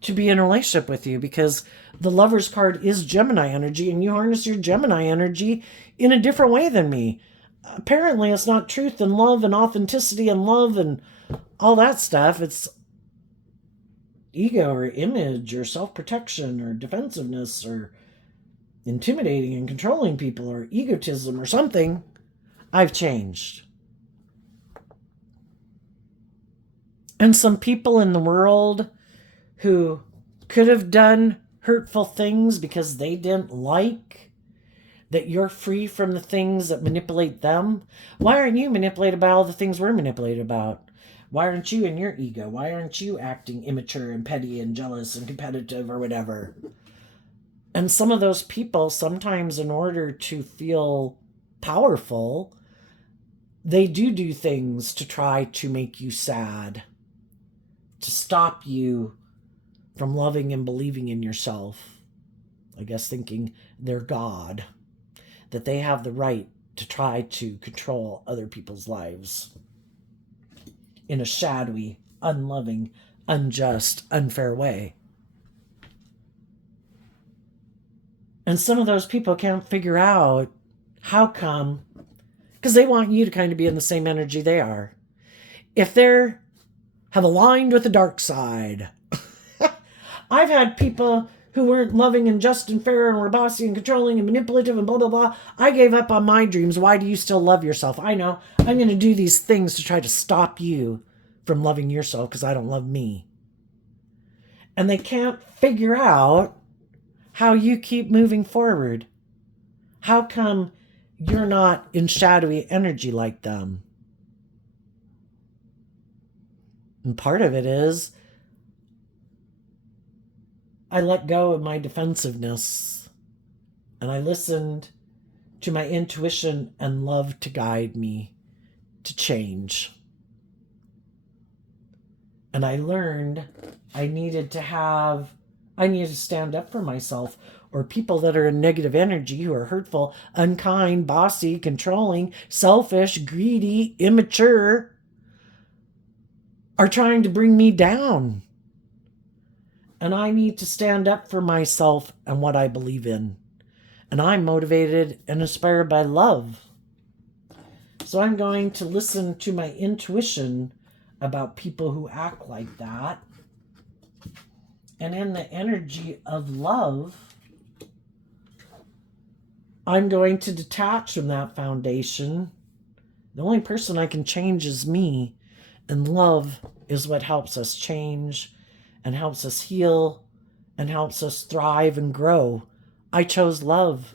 to be in a relationship with you because the Lover's card is Gemini energy, and you harness your Gemini energy in a different way than me. Apparently, it's not truth and love and authenticity and love and all that stuff. It's ego or image or self-protection or defensiveness or intimidating and controlling people or egotism or something. I've changed. And some people in the world who could have done hurtful things because they didn't like that you're free from the things that manipulate them. Why aren't you manipulated by all the things we're manipulated about? Why aren't you in your ego? Why aren't you acting immature and petty and jealous and competitive or whatever? And some of those people, sometimes in order to feel powerful, they do things to try to make you sad, to stop you from loving and believing in yourself. I guess thinking they're God, that they have the right to try to control other people's lives in a shadowy, unloving, unjust, unfair way. And some of those people can't figure out how come, because they want you to kind of be in the same energy they are. If they're have aligned with the dark side. I've had people who weren't loving and just and fair and were bossy and controlling and manipulative and blah, blah, blah. I gave up on my dreams. Why do you still love yourself? I know. I'm going to do these things to try to stop you from loving yourself because I don't love me. And they can't figure out how you keep moving forward. How come you're not in shadowy energy like them? And part of it is I let go of my defensiveness and I listened to my intuition and love to guide me to change. And I learned I needed to stand up for myself, or people that are in negative energy who are hurtful, unkind, bossy, controlling, selfish, greedy, immature are trying to bring me down. And I need to stand up for myself and what I believe in. And I'm motivated and inspired by love. So I'm going to listen to my intuition about people who act like that. And in the energy of love, I'm going to detach from that foundation. The only person I can change is me. And love is what helps us change and helps us heal and helps us thrive and grow. I chose love.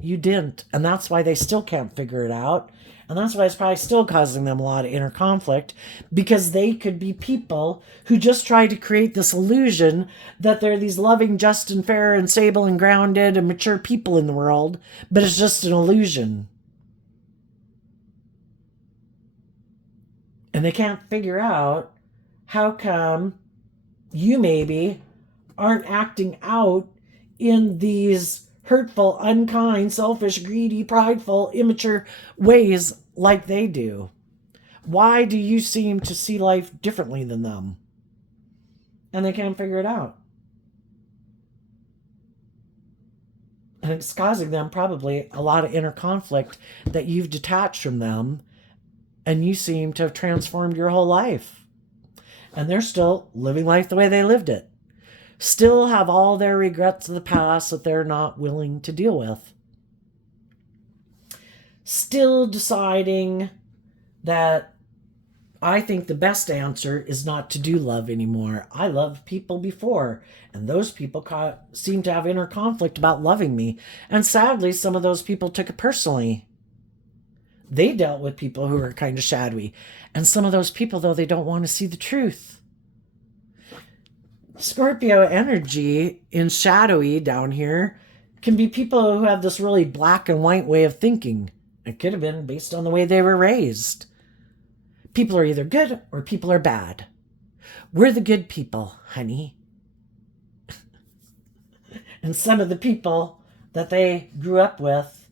You didn't. And that's why they still can't figure it out. And that's why it's probably still causing them a lot of inner conflict, because they could be people who just try to create this illusion that they're these loving, just and fair and stable and grounded and mature people in the world, but it's just an illusion. And they can't figure out how come you maybe aren't acting out in these hurtful, unkind, selfish, greedy, prideful, immature ways like they do. Why do you seem to see life differently than them? And they can't figure it out. And it's causing them probably a lot of inner conflict that you've detached from them, and you seem to have transformed your whole life. And they're still living life the way they lived it. Still have all their regrets of the past that they're not willing to deal with. Still deciding that I think the best answer is not to do love anymore. I loved people before, and those people seem to have inner conflict about loving me. And sadly, some of those people took it personally. They dealt with people who are kind of shadowy. And some of those people, though, they don't want to see the truth. Scorpio energy in shadowy down here can be people who have this really black and white way of thinking. It could have been based on the way they were raised. People are either good or people are bad. We're the good people, honey. And some of the people that they grew up with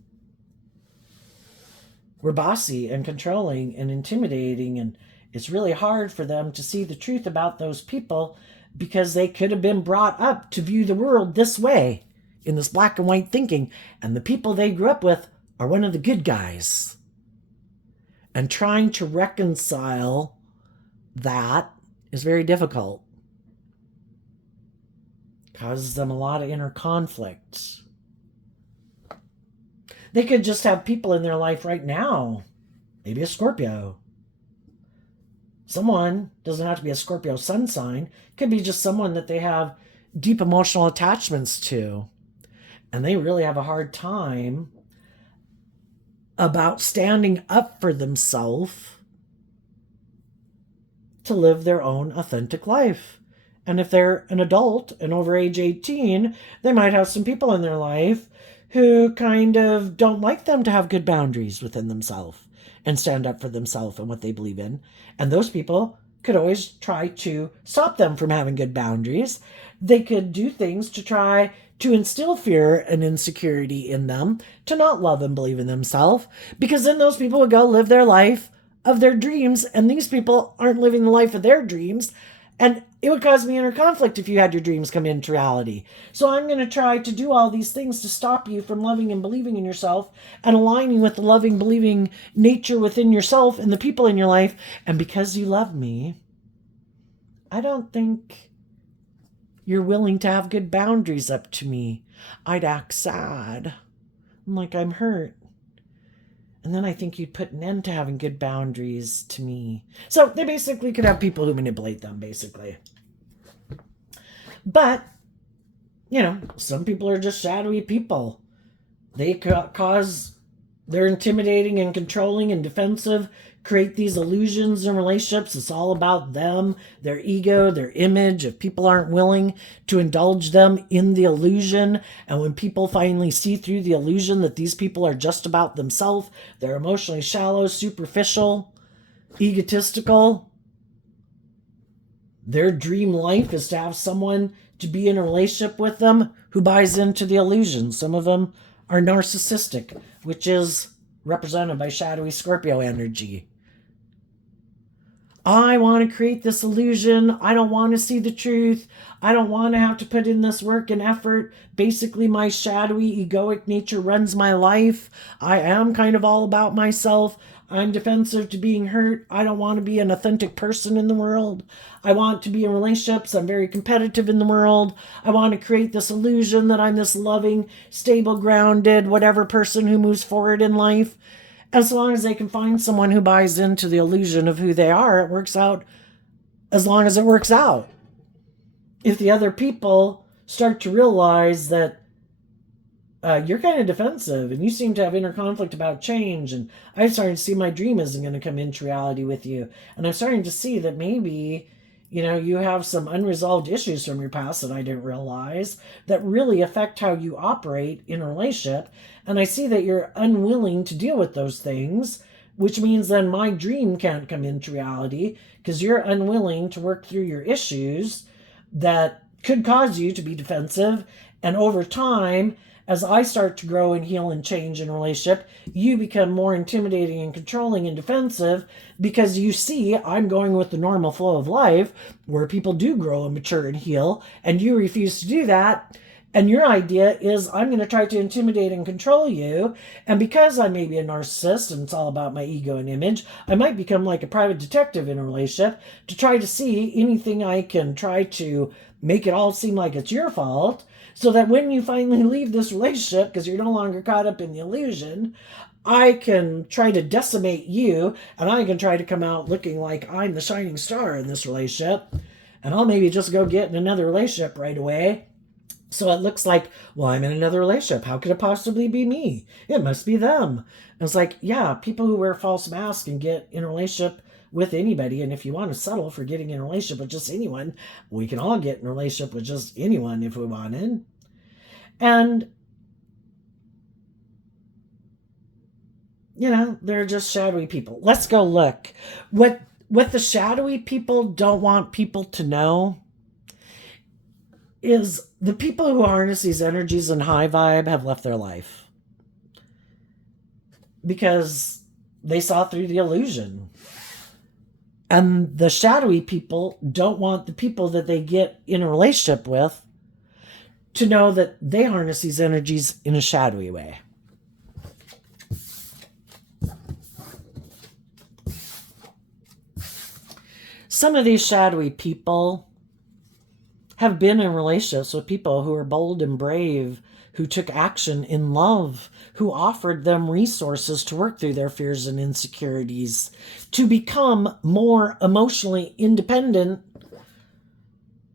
were bossy and controlling and intimidating, and it's really hard for them to see the truth about those people because they could have been brought up to view the world this way, in this black and white thinking, and the people they grew up with are one of the good guys. And trying to reconcile that is very difficult. Causes them a lot of inner conflict. They could just have people in their life right now. Maybe a Scorpio. Someone, doesn't have to be a Scorpio sun sign, could be just someone that they have deep emotional attachments to. And they really have a hard time about standing up for themselves to live their own authentic life. And if they're an adult and over age 18, they might have some people in their life who kind of don't like them to have good boundaries within themselves and stand up for themselves and what they believe in. And those people could always try to stop them from having good boundaries. They could do things to try to instill fear and insecurity in them, to not love and believe in themselves, because then those people would go live their life of their dreams, and these people aren't living the life of their dreams, and it would cause me inner conflict if you had your dreams come into reality. So I'm going to try to do all these things to stop you from loving and believing in yourself and aligning with the loving, believing nature within yourself and the people in your life. And because you love me, I don't think you're willing to have good boundaries up to me. I'd act sad. I'm like, I'm hurt. And then I think you'd put an end to having good boundaries to me. So they basically could have people who manipulate them, basically. But, some people are just shadowy people. They they're intimidating and controlling and defensive, create these illusions in relationships. It's all about them, their ego, their image. If people aren't willing to indulge them in the illusion, and when people finally see through the illusion that these people are just about themselves, they're emotionally shallow, superficial, egotistical. Their dream life is to have someone to be in a relationship with them who buys into the illusion. Some of them are narcissistic, which is represented by shadowy Scorpio energy. I want to create this illusion. I don't want to see the truth. I don't want to have to put in this work and effort. Basically, my shadowy, egoic nature runs my life. I am kind of all about myself. I'm defensive to being hurt. I don't want to be an authentic person in the world. I want to be in relationships. I'm very competitive in the world. I want to create this illusion that I'm this loving, stable, grounded, whatever person who moves forward in life. As long as they can find someone who buys into the illusion of who they are, it works out as long as it works out. If the other people start to realize that you're kind of defensive and you seem to have inner conflict about change, and I'm starting to see my dream isn't going to come into reality with you, and I'm starting to see that maybe you have some unresolved issues from your past that I didn't realize that really affect how you operate in a relationship. And I see that you're unwilling to deal with those things, which means then my dream can't come into reality because you're unwilling to work through your issues that could cause you to be defensive. And over time, as I start to grow and heal and change in a relationship, you become more intimidating and controlling and defensive because you see I'm going with the normal flow of life where people do grow and mature and heal, and you refuse to do that. And your idea is I'm going to try to intimidate and control you. And because I may be a narcissist and it's all about my ego and image, I might become like a private detective in a relationship to try to see anything I can try to make it all seem like it's your fault. So that when you finally leave this relationship, because you're no longer caught up in the illusion, I can try to decimate you, and I can try to come out looking like I'm the shining star in this relationship. And I'll maybe just go get in another relationship right away. So it looks like, well, I'm in another relationship. How could it possibly be me? It must be them. And it's like, yeah, people who wear false masks can get in a relationship with anybody. And if you want to settle for getting in a relationship with just anyone, we can all get in a relationship with just anyone if we wanted. And they're just shadowy people. Let's go look. What the shadowy people don't want people to know is the people who harness these energies and high vibe have left their life because they saw through the illusion. And the shadowy people don't want the people that they get in a relationship with to know that they harness these energies in a shadowy way. Some of these shadowy people have been in relationships with people who are bold and brave, who took action in love, who offered them resources to work through their fears and insecurities, to become more emotionally independent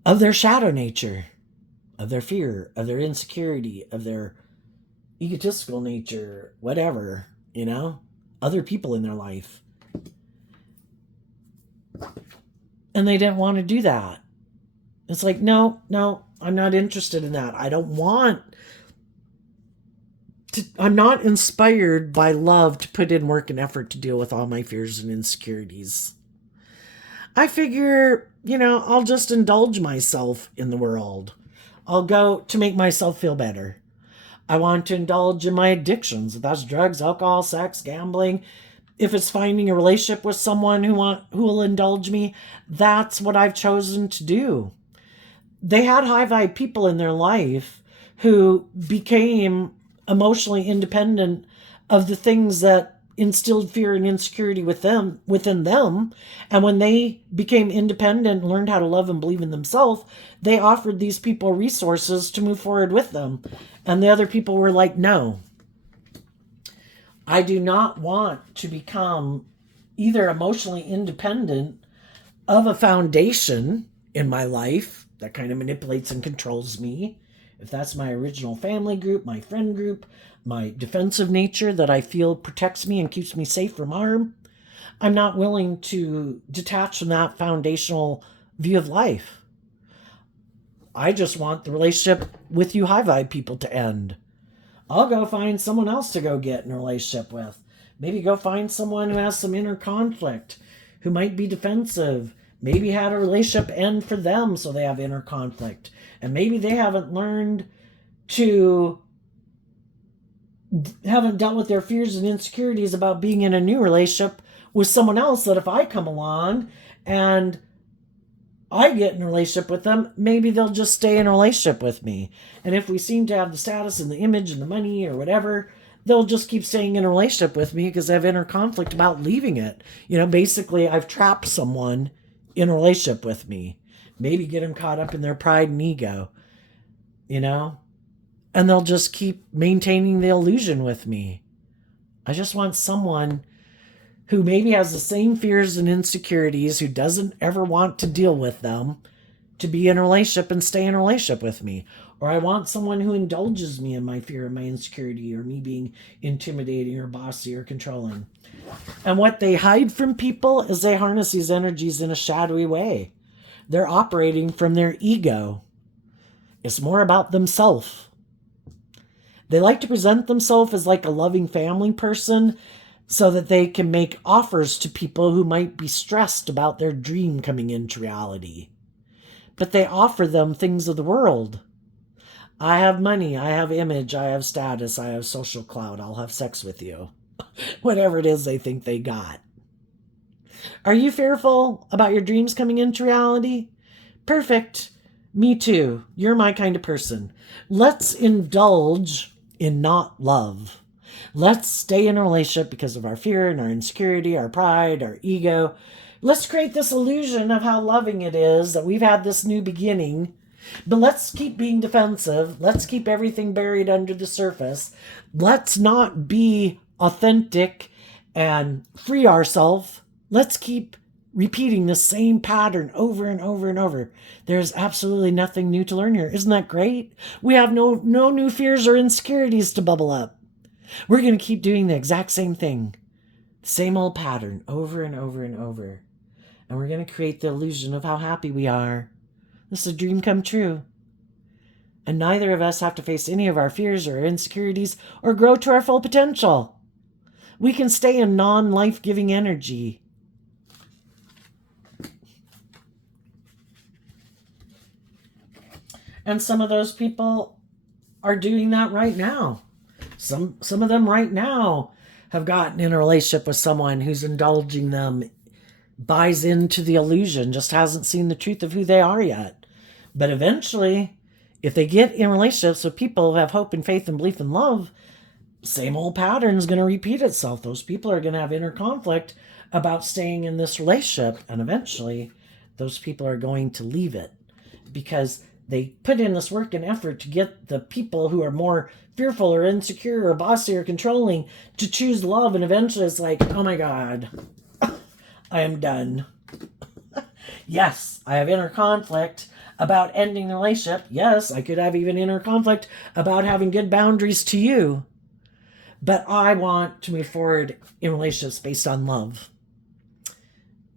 of their shadow nature, of their fear, of their insecurity, of their egotistical nature, whatever, other people in their life. And they didn't want to do that. It's like, no, I'm not interested in that. I'm not inspired by love to put in work and effort to deal with all my fears and insecurities. I figure, I'll just indulge myself in the world. I'll go to make myself feel better. I want to indulge in my addictions. If that's drugs, alcohol, sex, gambling. If it's finding a relationship with someone who will indulge me, that's what I've chosen to do. They had high vibe people in their life who became emotionally independent of the things that instilled fear and insecurity within them. And when they became independent and learned how to love and believe in themselves, they offered these people resources to move forward with them. And the other people were like, no, I do not want to become either emotionally independent of a foundation in my life that kind of manipulates and controls me. If that's my original family group, my friend group, my defensive nature that I feel protects me and keeps me safe from harm, I'm not willing to detach from that foundational view of life. I just want the relationship with you high vibe people to end. I'll go find someone else to go get in a relationship with. Maybe go find someone who has some inner conflict, who might be defensive, maybe had a relationship end for them so they have inner conflict. And maybe they haven't dealt with their fears and insecurities about being in a new relationship with someone else, that if I come along and I get in a relationship with them, maybe they'll just stay in a relationship with me. And if we seem to have the status and the image and the money or whatever, they'll just keep staying in a relationship with me because they have inner conflict about leaving it. Basically, I've trapped someone in a relationship with me. Maybe get them caught up in their pride and ego, and they'll just keep maintaining the illusion with me. I just want someone who maybe has the same fears and insecurities, who doesn't ever want to deal with them, to be in a relationship and stay in a relationship with me. Or I want someone who indulges me in my fear and my insecurity, or me being intimidating or bossy or controlling. And what they hide from people is they harness these energies in a shadowy way. They're operating from their ego. It's more about themselves. They like to present themselves as like a loving family person so that they can make offers to people who might be stressed about their dream coming into reality. But they offer them things of the world. I have money, I have image, I have status, I have social clout, I'll have sex with you. Whatever it is they think they got. Are you fearful about your dreams coming into reality? Perfect. Me too. You're my kind of person. Let's indulge in not love. Let's stay in a relationship because of our fear and our insecurity, our pride, our ego. Let's create this illusion of how loving it is, that we've had this new beginning. But let's keep being defensive. Let's keep everything buried under the surface. Let's not be authentic and free ourselves. Let's keep repeating the same pattern over and over and over. There's absolutely nothing new to learn here. Isn't that great? We have no new fears or insecurities to bubble up. We're going to keep doing the exact same thing. Same old pattern over and over and over. And we're going to create the illusion of how happy we are. This is a dream come true. And neither of us have to face any of our fears or insecurities or grow to our full potential. We can stay in non-life-giving energy. And some of those people are doing that right now. Some of them right now have gotten in a relationship with someone who's indulging them, buys into the illusion, just hasn't seen the truth of who they are yet. But eventually, if they get in relationships with people who have hope and faith and belief and love, same old pattern is going to repeat itself. Those people are going to have inner conflict about staying in this relationship, and eventually those people are going to leave it because they put in this work and effort to get the people who are more fearful or insecure or bossy or controlling to choose love, and eventually it's like, oh my God, I am done. Yes, I have inner conflict about ending the relationship. Yes, I could have even inner conflict about having good boundaries to you. But I want to move forward in relationships based on love.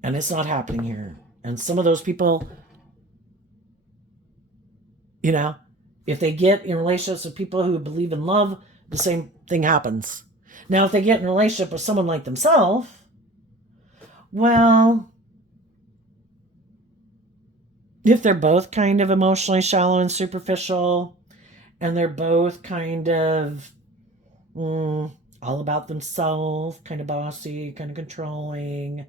And it's not happening here. And some of those people, you know, if they get in relationships with people who believe in love, the same thing happens. Now, if they get in a relationship with someone like themselves, well, if they're both kind of emotionally shallow and superficial, and they're both kind of all about themselves, kind of bossy, kind of controlling,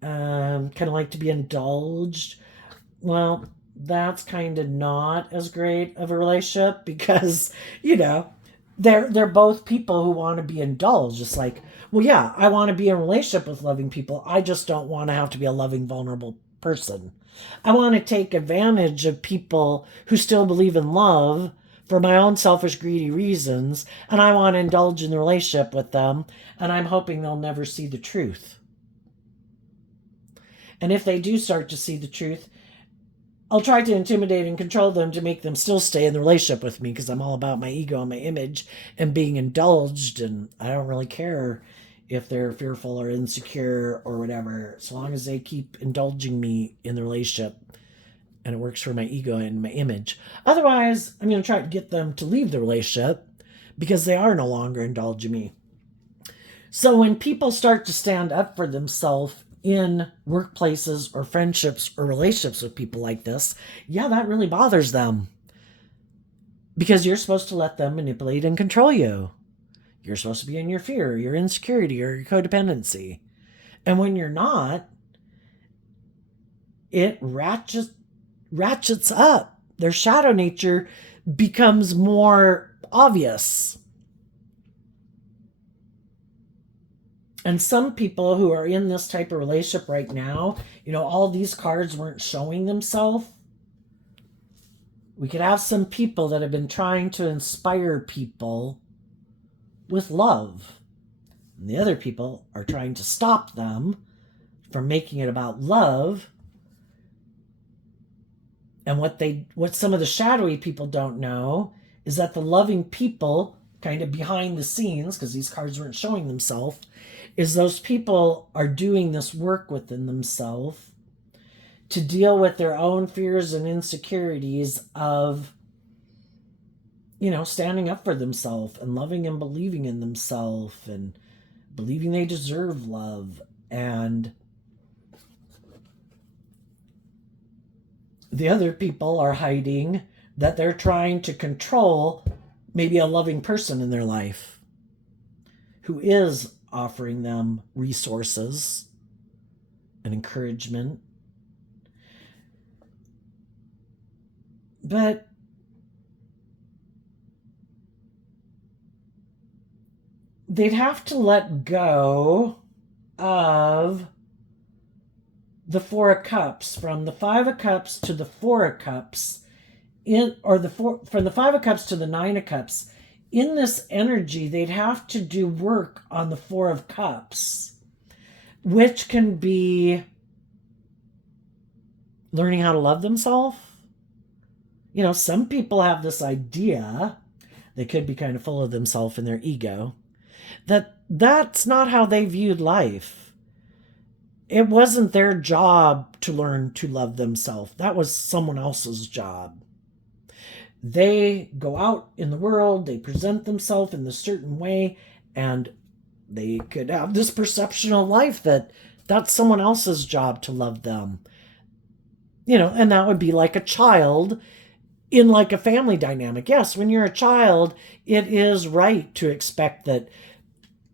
kind of like to be indulged, well, that's kind of not as great of a relationship because, you know, they're both people who want to be indulged. It's like, well, yeah, I want to be in a relationship with loving people. I just don't want to have to be a loving, vulnerable person. I want to take advantage of people who still believe in love for my own selfish, greedy reasons, and I want to indulge in the relationship with them, and I'm hoping they'll never see the truth. And if they do start to see the truth, I'll try to intimidate and control them to make them still stay in the relationship with me because I'm all about my ego and my image and being indulged, and I don't really care if they're fearful or insecure or whatever, as long as they keep indulging me in the relationship and it works for my ego and my image. Otherwise, I'm going to try to get them to leave the relationship because they are no longer indulging me. So when people start to stand up for themselves in workplaces or friendships or relationships with people like this, yeah, that really bothers them. Because you're supposed to let them manipulate and control you. You're supposed to be in your fear, your insecurity, or your codependency. And when you're not, it ratchets up. Their shadow nature becomes more obvious. And some people who are in this type of relationship right now, you know, all these cards weren't showing themselves. We could have some people that have been trying to inspire people with love. And the other people are trying to stop them from making it about love. And what some of the shadowy people don't know is that the loving people, kind of behind the scenes, because these cards weren't showing themselves, is those people are doing this work within themselves to deal with their own fears and insecurities of, you know, standing up for themselves and loving and believing in themselves and believing they deserve love. And the other people are hiding that they're trying to control maybe a loving person in their life who is offering them resources and encouragement. But they'd have to let go of the Four of Cups, from the Five of Cups to the Four of Cups, from the Five of Cups to the Nine of Cups. In this energy, they'd have to do work on the Four of Cups, which can be learning how to love themselves. You know, some people have this idea, they could be kind of full of themselves and their ego, that that's not how they viewed life. It wasn't their job to learn to love themselves. That was someone else's job. They go out in the world, they present themselves in a certain way, and They could have this perception of life that that's someone else's job to love them. And that would be like a child in like a family dynamic. Yes, when you're a child, it is right to expect that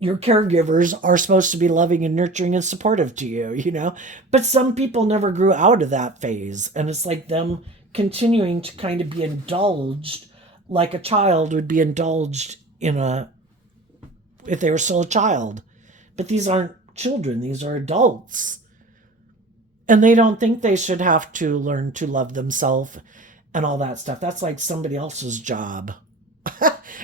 your caregivers are supposed to be loving and nurturing and supportive to you. But some people never grew out of that phase. And it's like them continuing to kind of be indulged like a child would be indulged if they were still a child. But these aren't children, these are adults. And they don't think they should have to learn to love themselves and all that stuff. That's like somebody else's job.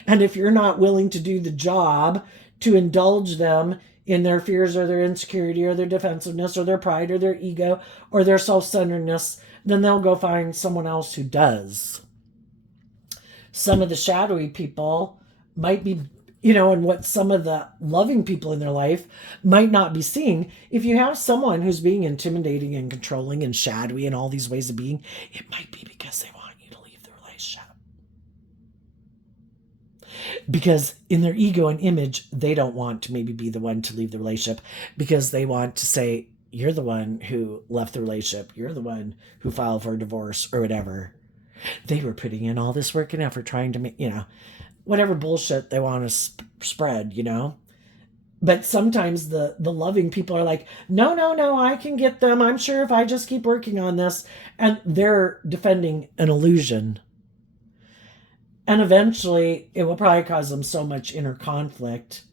And if you're not willing to do the job to indulge them in their fears or their insecurity or their defensiveness or their pride or their ego or their self-centeredness, then they'll go find someone else who does. Some of the shadowy people might be, and what some of the loving people in their life might not be seeing. If you have someone who's being intimidating and controlling and shadowy and all these ways of being, it might be because they want you to leave the relationship. Because in their ego and image, they don't want to maybe be the one to leave the relationship because they want to say, you're the one who left the relationship. You're the one who filed for a divorce or whatever. They were putting in all this work and effort trying to make, whatever bullshit they want to spread, But sometimes the loving people are like, no, I can get them. I'm sure if I just keep working on this. And they're defending an illusion. And eventually it will probably cause them so much inner conflict.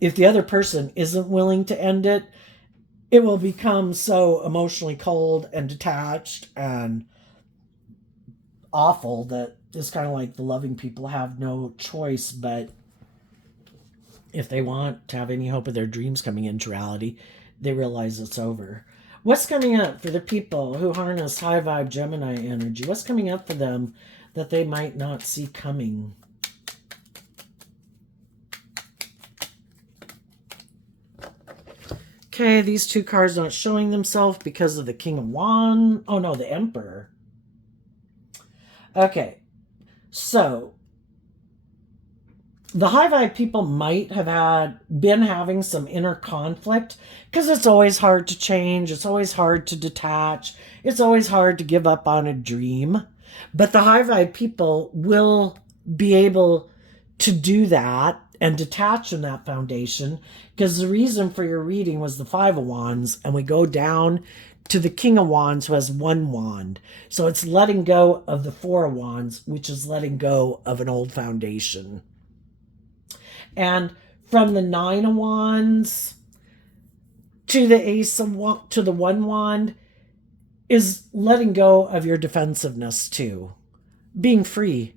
If the other person isn't willing to end it, it will become so emotionally cold and detached and awful that it's kind of like the loving people have no choice but, if they want to have any hope of their dreams coming into reality, they realize it's over. What's coming up for the people who harness high vibe Gemini energy? What's coming up for them that they might not see coming? Okay, these two cards not showing themselves because of the King of Wands. Oh no, the Emperor. Okay, so the high vibe people might have been having some inner conflict because it's always hard to change. It's always hard to detach. It's always hard to give up on a dream. But the high vibe people will be able to do that and detach from that foundation, because the reason for your reading was the Five of Wands, and we go down to the King of Wands, who has one wand. So it's letting go of the Four of Wands, which is letting go of an old foundation. And from the Nine of Wands to the Ace of to the One Wand is letting go of your defensiveness too. Being free.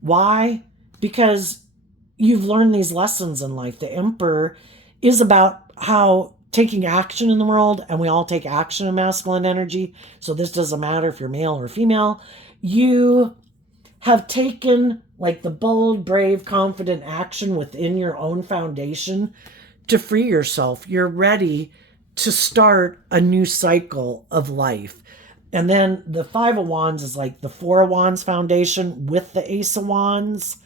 Why? Because you've learned these lessons in life. The Emperor is about how taking action in the world, and we all take action in masculine energy, so this doesn't matter if you're male or female. You have taken like the bold, brave, confident action within your own foundation to free yourself. You're ready to start a new cycle of life. And then the Five of Wands is like the Four of Wands foundation with the Ace of Wands.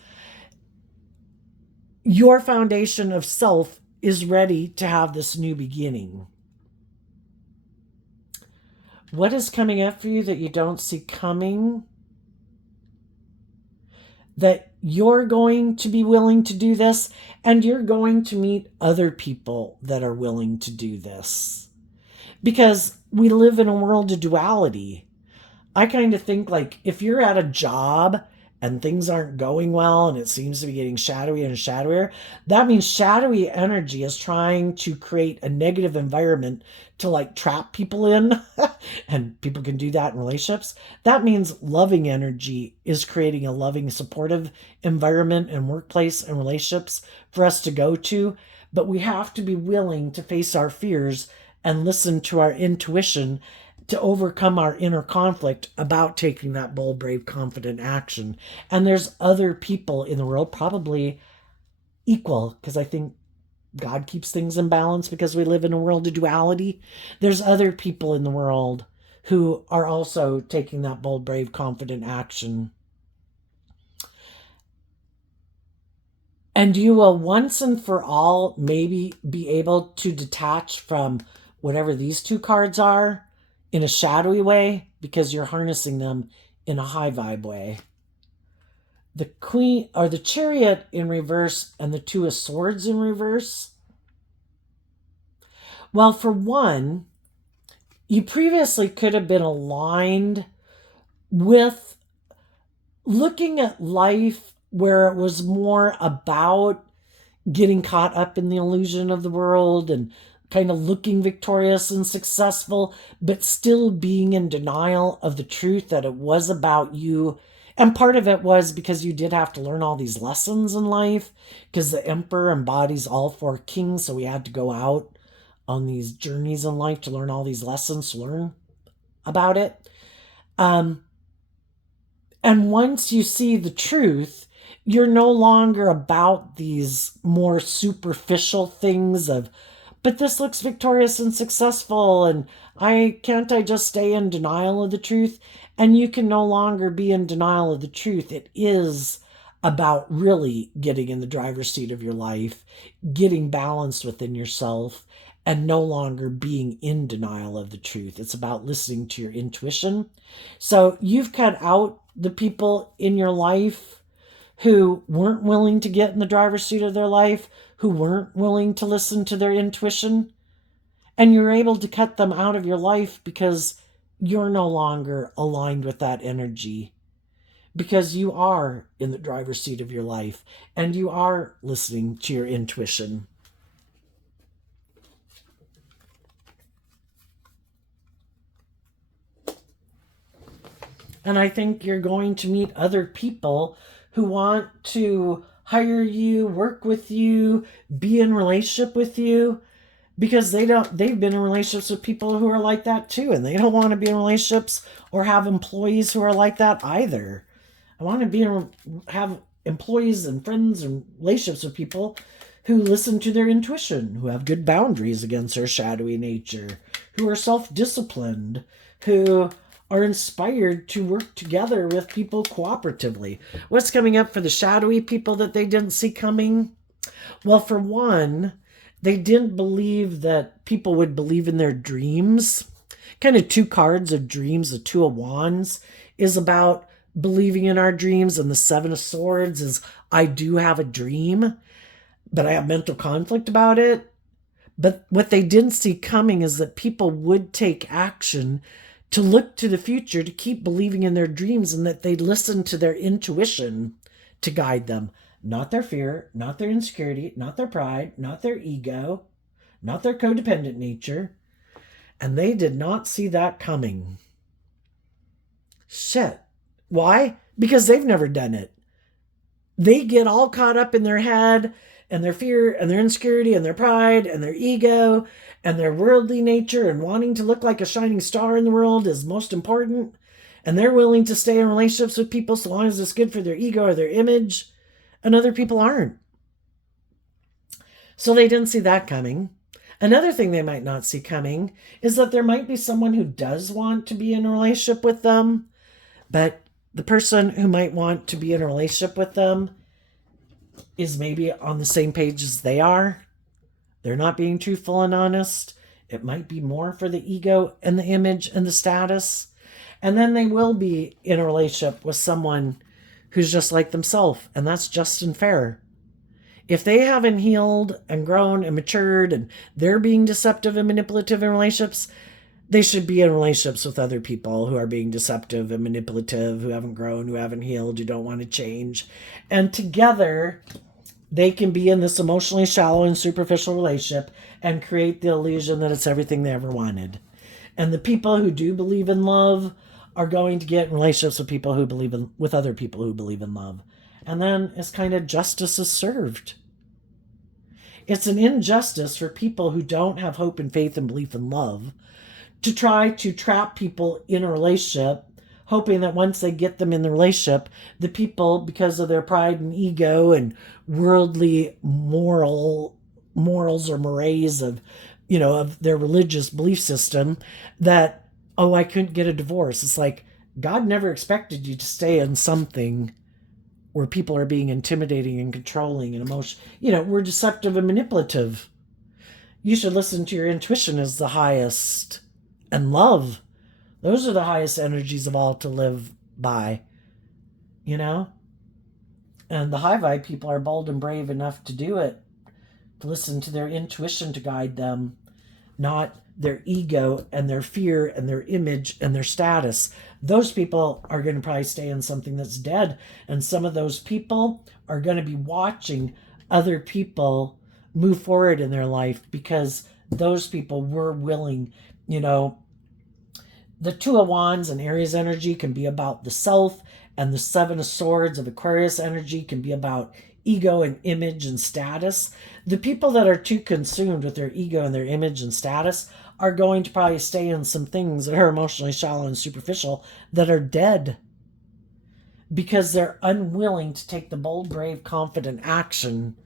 Your foundation of self is ready to have this new beginning. What is coming up for you that you don't see coming? That you're going to be willing to do this, and you're going to meet other people that are willing to do this. Because we live in a world of duality. I kind of think like if you're at a job and things aren't going well and it seems to be getting shadowy and shadowier, that means shadowy energy is trying to create a negative environment to like trap people in. And people can do that in relationships. That means loving energy is creating a loving, supportive environment and workplace and relationships for us to go to. But we have to be willing to face our fears and listen to our intuition to overcome our inner conflict about taking that bold, brave, confident action. And there's other people in the world, probably equal, because I think God keeps things in balance because we live in a world of duality. There's other people in the world who are also taking that bold, brave, confident action. And you will once and for all maybe be able to detach from whatever these two cards are in a shadowy way because you're harnessing them in a high vibe way. The Queen or the Chariot in reverse and the Two of Swords in reverse. Well, for one, you previously could have been aligned with looking at life where it was more about getting caught up in the illusion of the world and kind of looking victorious and successful, but still being in denial of the truth that it was about you. And part of it was because you did have to learn all these lessons in life, because the emperor embodies all four kings. So we had to go out on these journeys in life to learn all these lessons, to learn about it. Um, and once you see the truth, you're no longer about these more superficial things of, but this looks victorious and successful, and I just stay in denial of the truth? And you can no longer be in denial of the truth. It is about really getting in the driver's seat of your life, getting balanced within yourself, and no longer being in denial of the truth. It's about listening to your intuition. So you've cut out the people in your life who weren't willing to get in the driver's seat of their life, who weren't willing to listen to their intuition. And you're able to cut them out of your life because you're no longer aligned with that energy, because you are in the driver's seat of your life and you are listening to your intuition. And I think you're going to meet other people who want to hire you, work with you, be in relationship with you, because they've been in relationships with people who are like that too, and they don't want to be in relationships or have employees who are like that either. I want to have employees and friends and relationships with people who listen to their intuition, who have good boundaries against their shadowy nature, who are self-disciplined, who are inspired to work together with people cooperatively. What's coming up for the shadowy people that they didn't see coming? Well, for one, they didn't believe that people would believe in their dreams. Kind of two cards of dreams. The Two of Wands is about believing in our dreams, and the Seven of Swords is, I do have a dream, but I have mental conflict about it. But what they didn't see coming is that people would take action to look to the future, to keep believing in their dreams, and that they'd listen to their intuition to guide them. Not their fear, not their insecurity, not their pride, not their ego, not their codependent nature. And they did not see that coming. Shit. Why? Because they've never done it. They get all caught up in their head and their fear and their insecurity and their pride and their ego and their worldly nature, and wanting to look like a shining star in the world is most important. And they're willing to stay in relationships with people so long as it's good for their ego or their image, and other people aren't. So they didn't see that coming. Another thing they might not see coming is that there might be someone who does want to be in a relationship with them, but the person who might want to be in a relationship with them is maybe on the same page as they are. They're not being truthful and honest. It might be more for the ego and the image and the status. And then they will be in a relationship with someone who's just like themselves, and that's just and fair. If they haven't healed and grown and matured and they're being deceptive and manipulative in relationships, they should be in relationships with other people who are being deceptive and manipulative, who haven't grown, who haven't healed, who don't want to change. And together, they can be in this emotionally shallow and superficial relationship and create the illusion that it's everything they ever wanted. And the people who do believe in love are going to get in relationships with people who believe in, with other people who believe in love. And then it's kind of justice is served. It's an injustice for people who don't have hope and faith and belief in love to try to trap people in a relationship, hoping that once they get them in the relationship, the people, because of their pride and ego and worldly morals or mores of, of their religious belief system, that, oh, I couldn't get a divorce. It's like, God never expected you to stay in something where people are being intimidating and controlling and emotion. We're deceptive and manipulative. You should listen to your intuition as the highest, and love. Those are the highest energies of all to live by, you know? And the high vibe people are bold and brave enough to do it, to listen to their intuition to guide them, not their ego and their fear and their image and their status. Those people are going to probably stay in something that's dead. And some of those people are going to be watching other people move forward in their life because those people were willing. The Two of Wands and Aries energy can be about the self, and the Seven of Swords of Aquarius energy can be about ego and image and status. The people that are too consumed with their ego and their image and status are going to probably stay in some things that are emotionally shallow and superficial that are dead because they're unwilling to take the bold, brave, confident action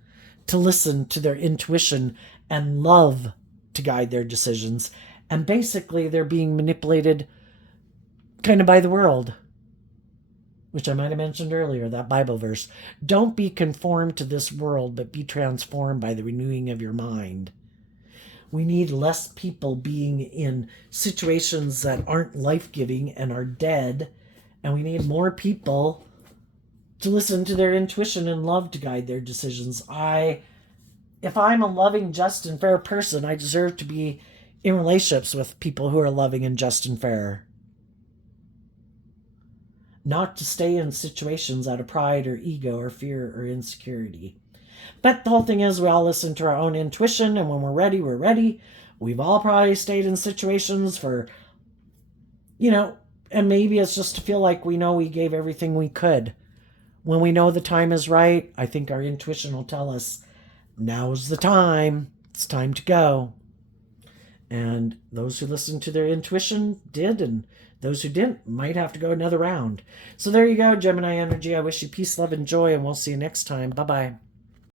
to listen to their intuition and love to guide their decisions. And basically, they're being manipulated kind of by the world, which I might have mentioned earlier, that Bible verse. Don't be conformed to this world, but be transformed by the renewing of your mind. We need less people being in situations that aren't life-giving and are dead, and we need more people to listen to their intuition and love to guide their decisions. If I'm a loving, just, and fair person, I deserve to be in relationships with people who are loving and just and fair. Not to stay in situations out of pride or ego or fear or insecurity. But the whole thing is we all listen to our own intuition, and when we're ready, we're ready. We've all probably stayed in situations for, and maybe it's just to feel like we know we gave everything we could. When we know the time is right, I think our intuition will tell us, now's the time. It's time to go. And those who listened to their intuition did, and those who didn't might have to go another round. So there you go, Gemini energy. I wish you peace, love, and joy, and we'll see you next time. Bye-bye.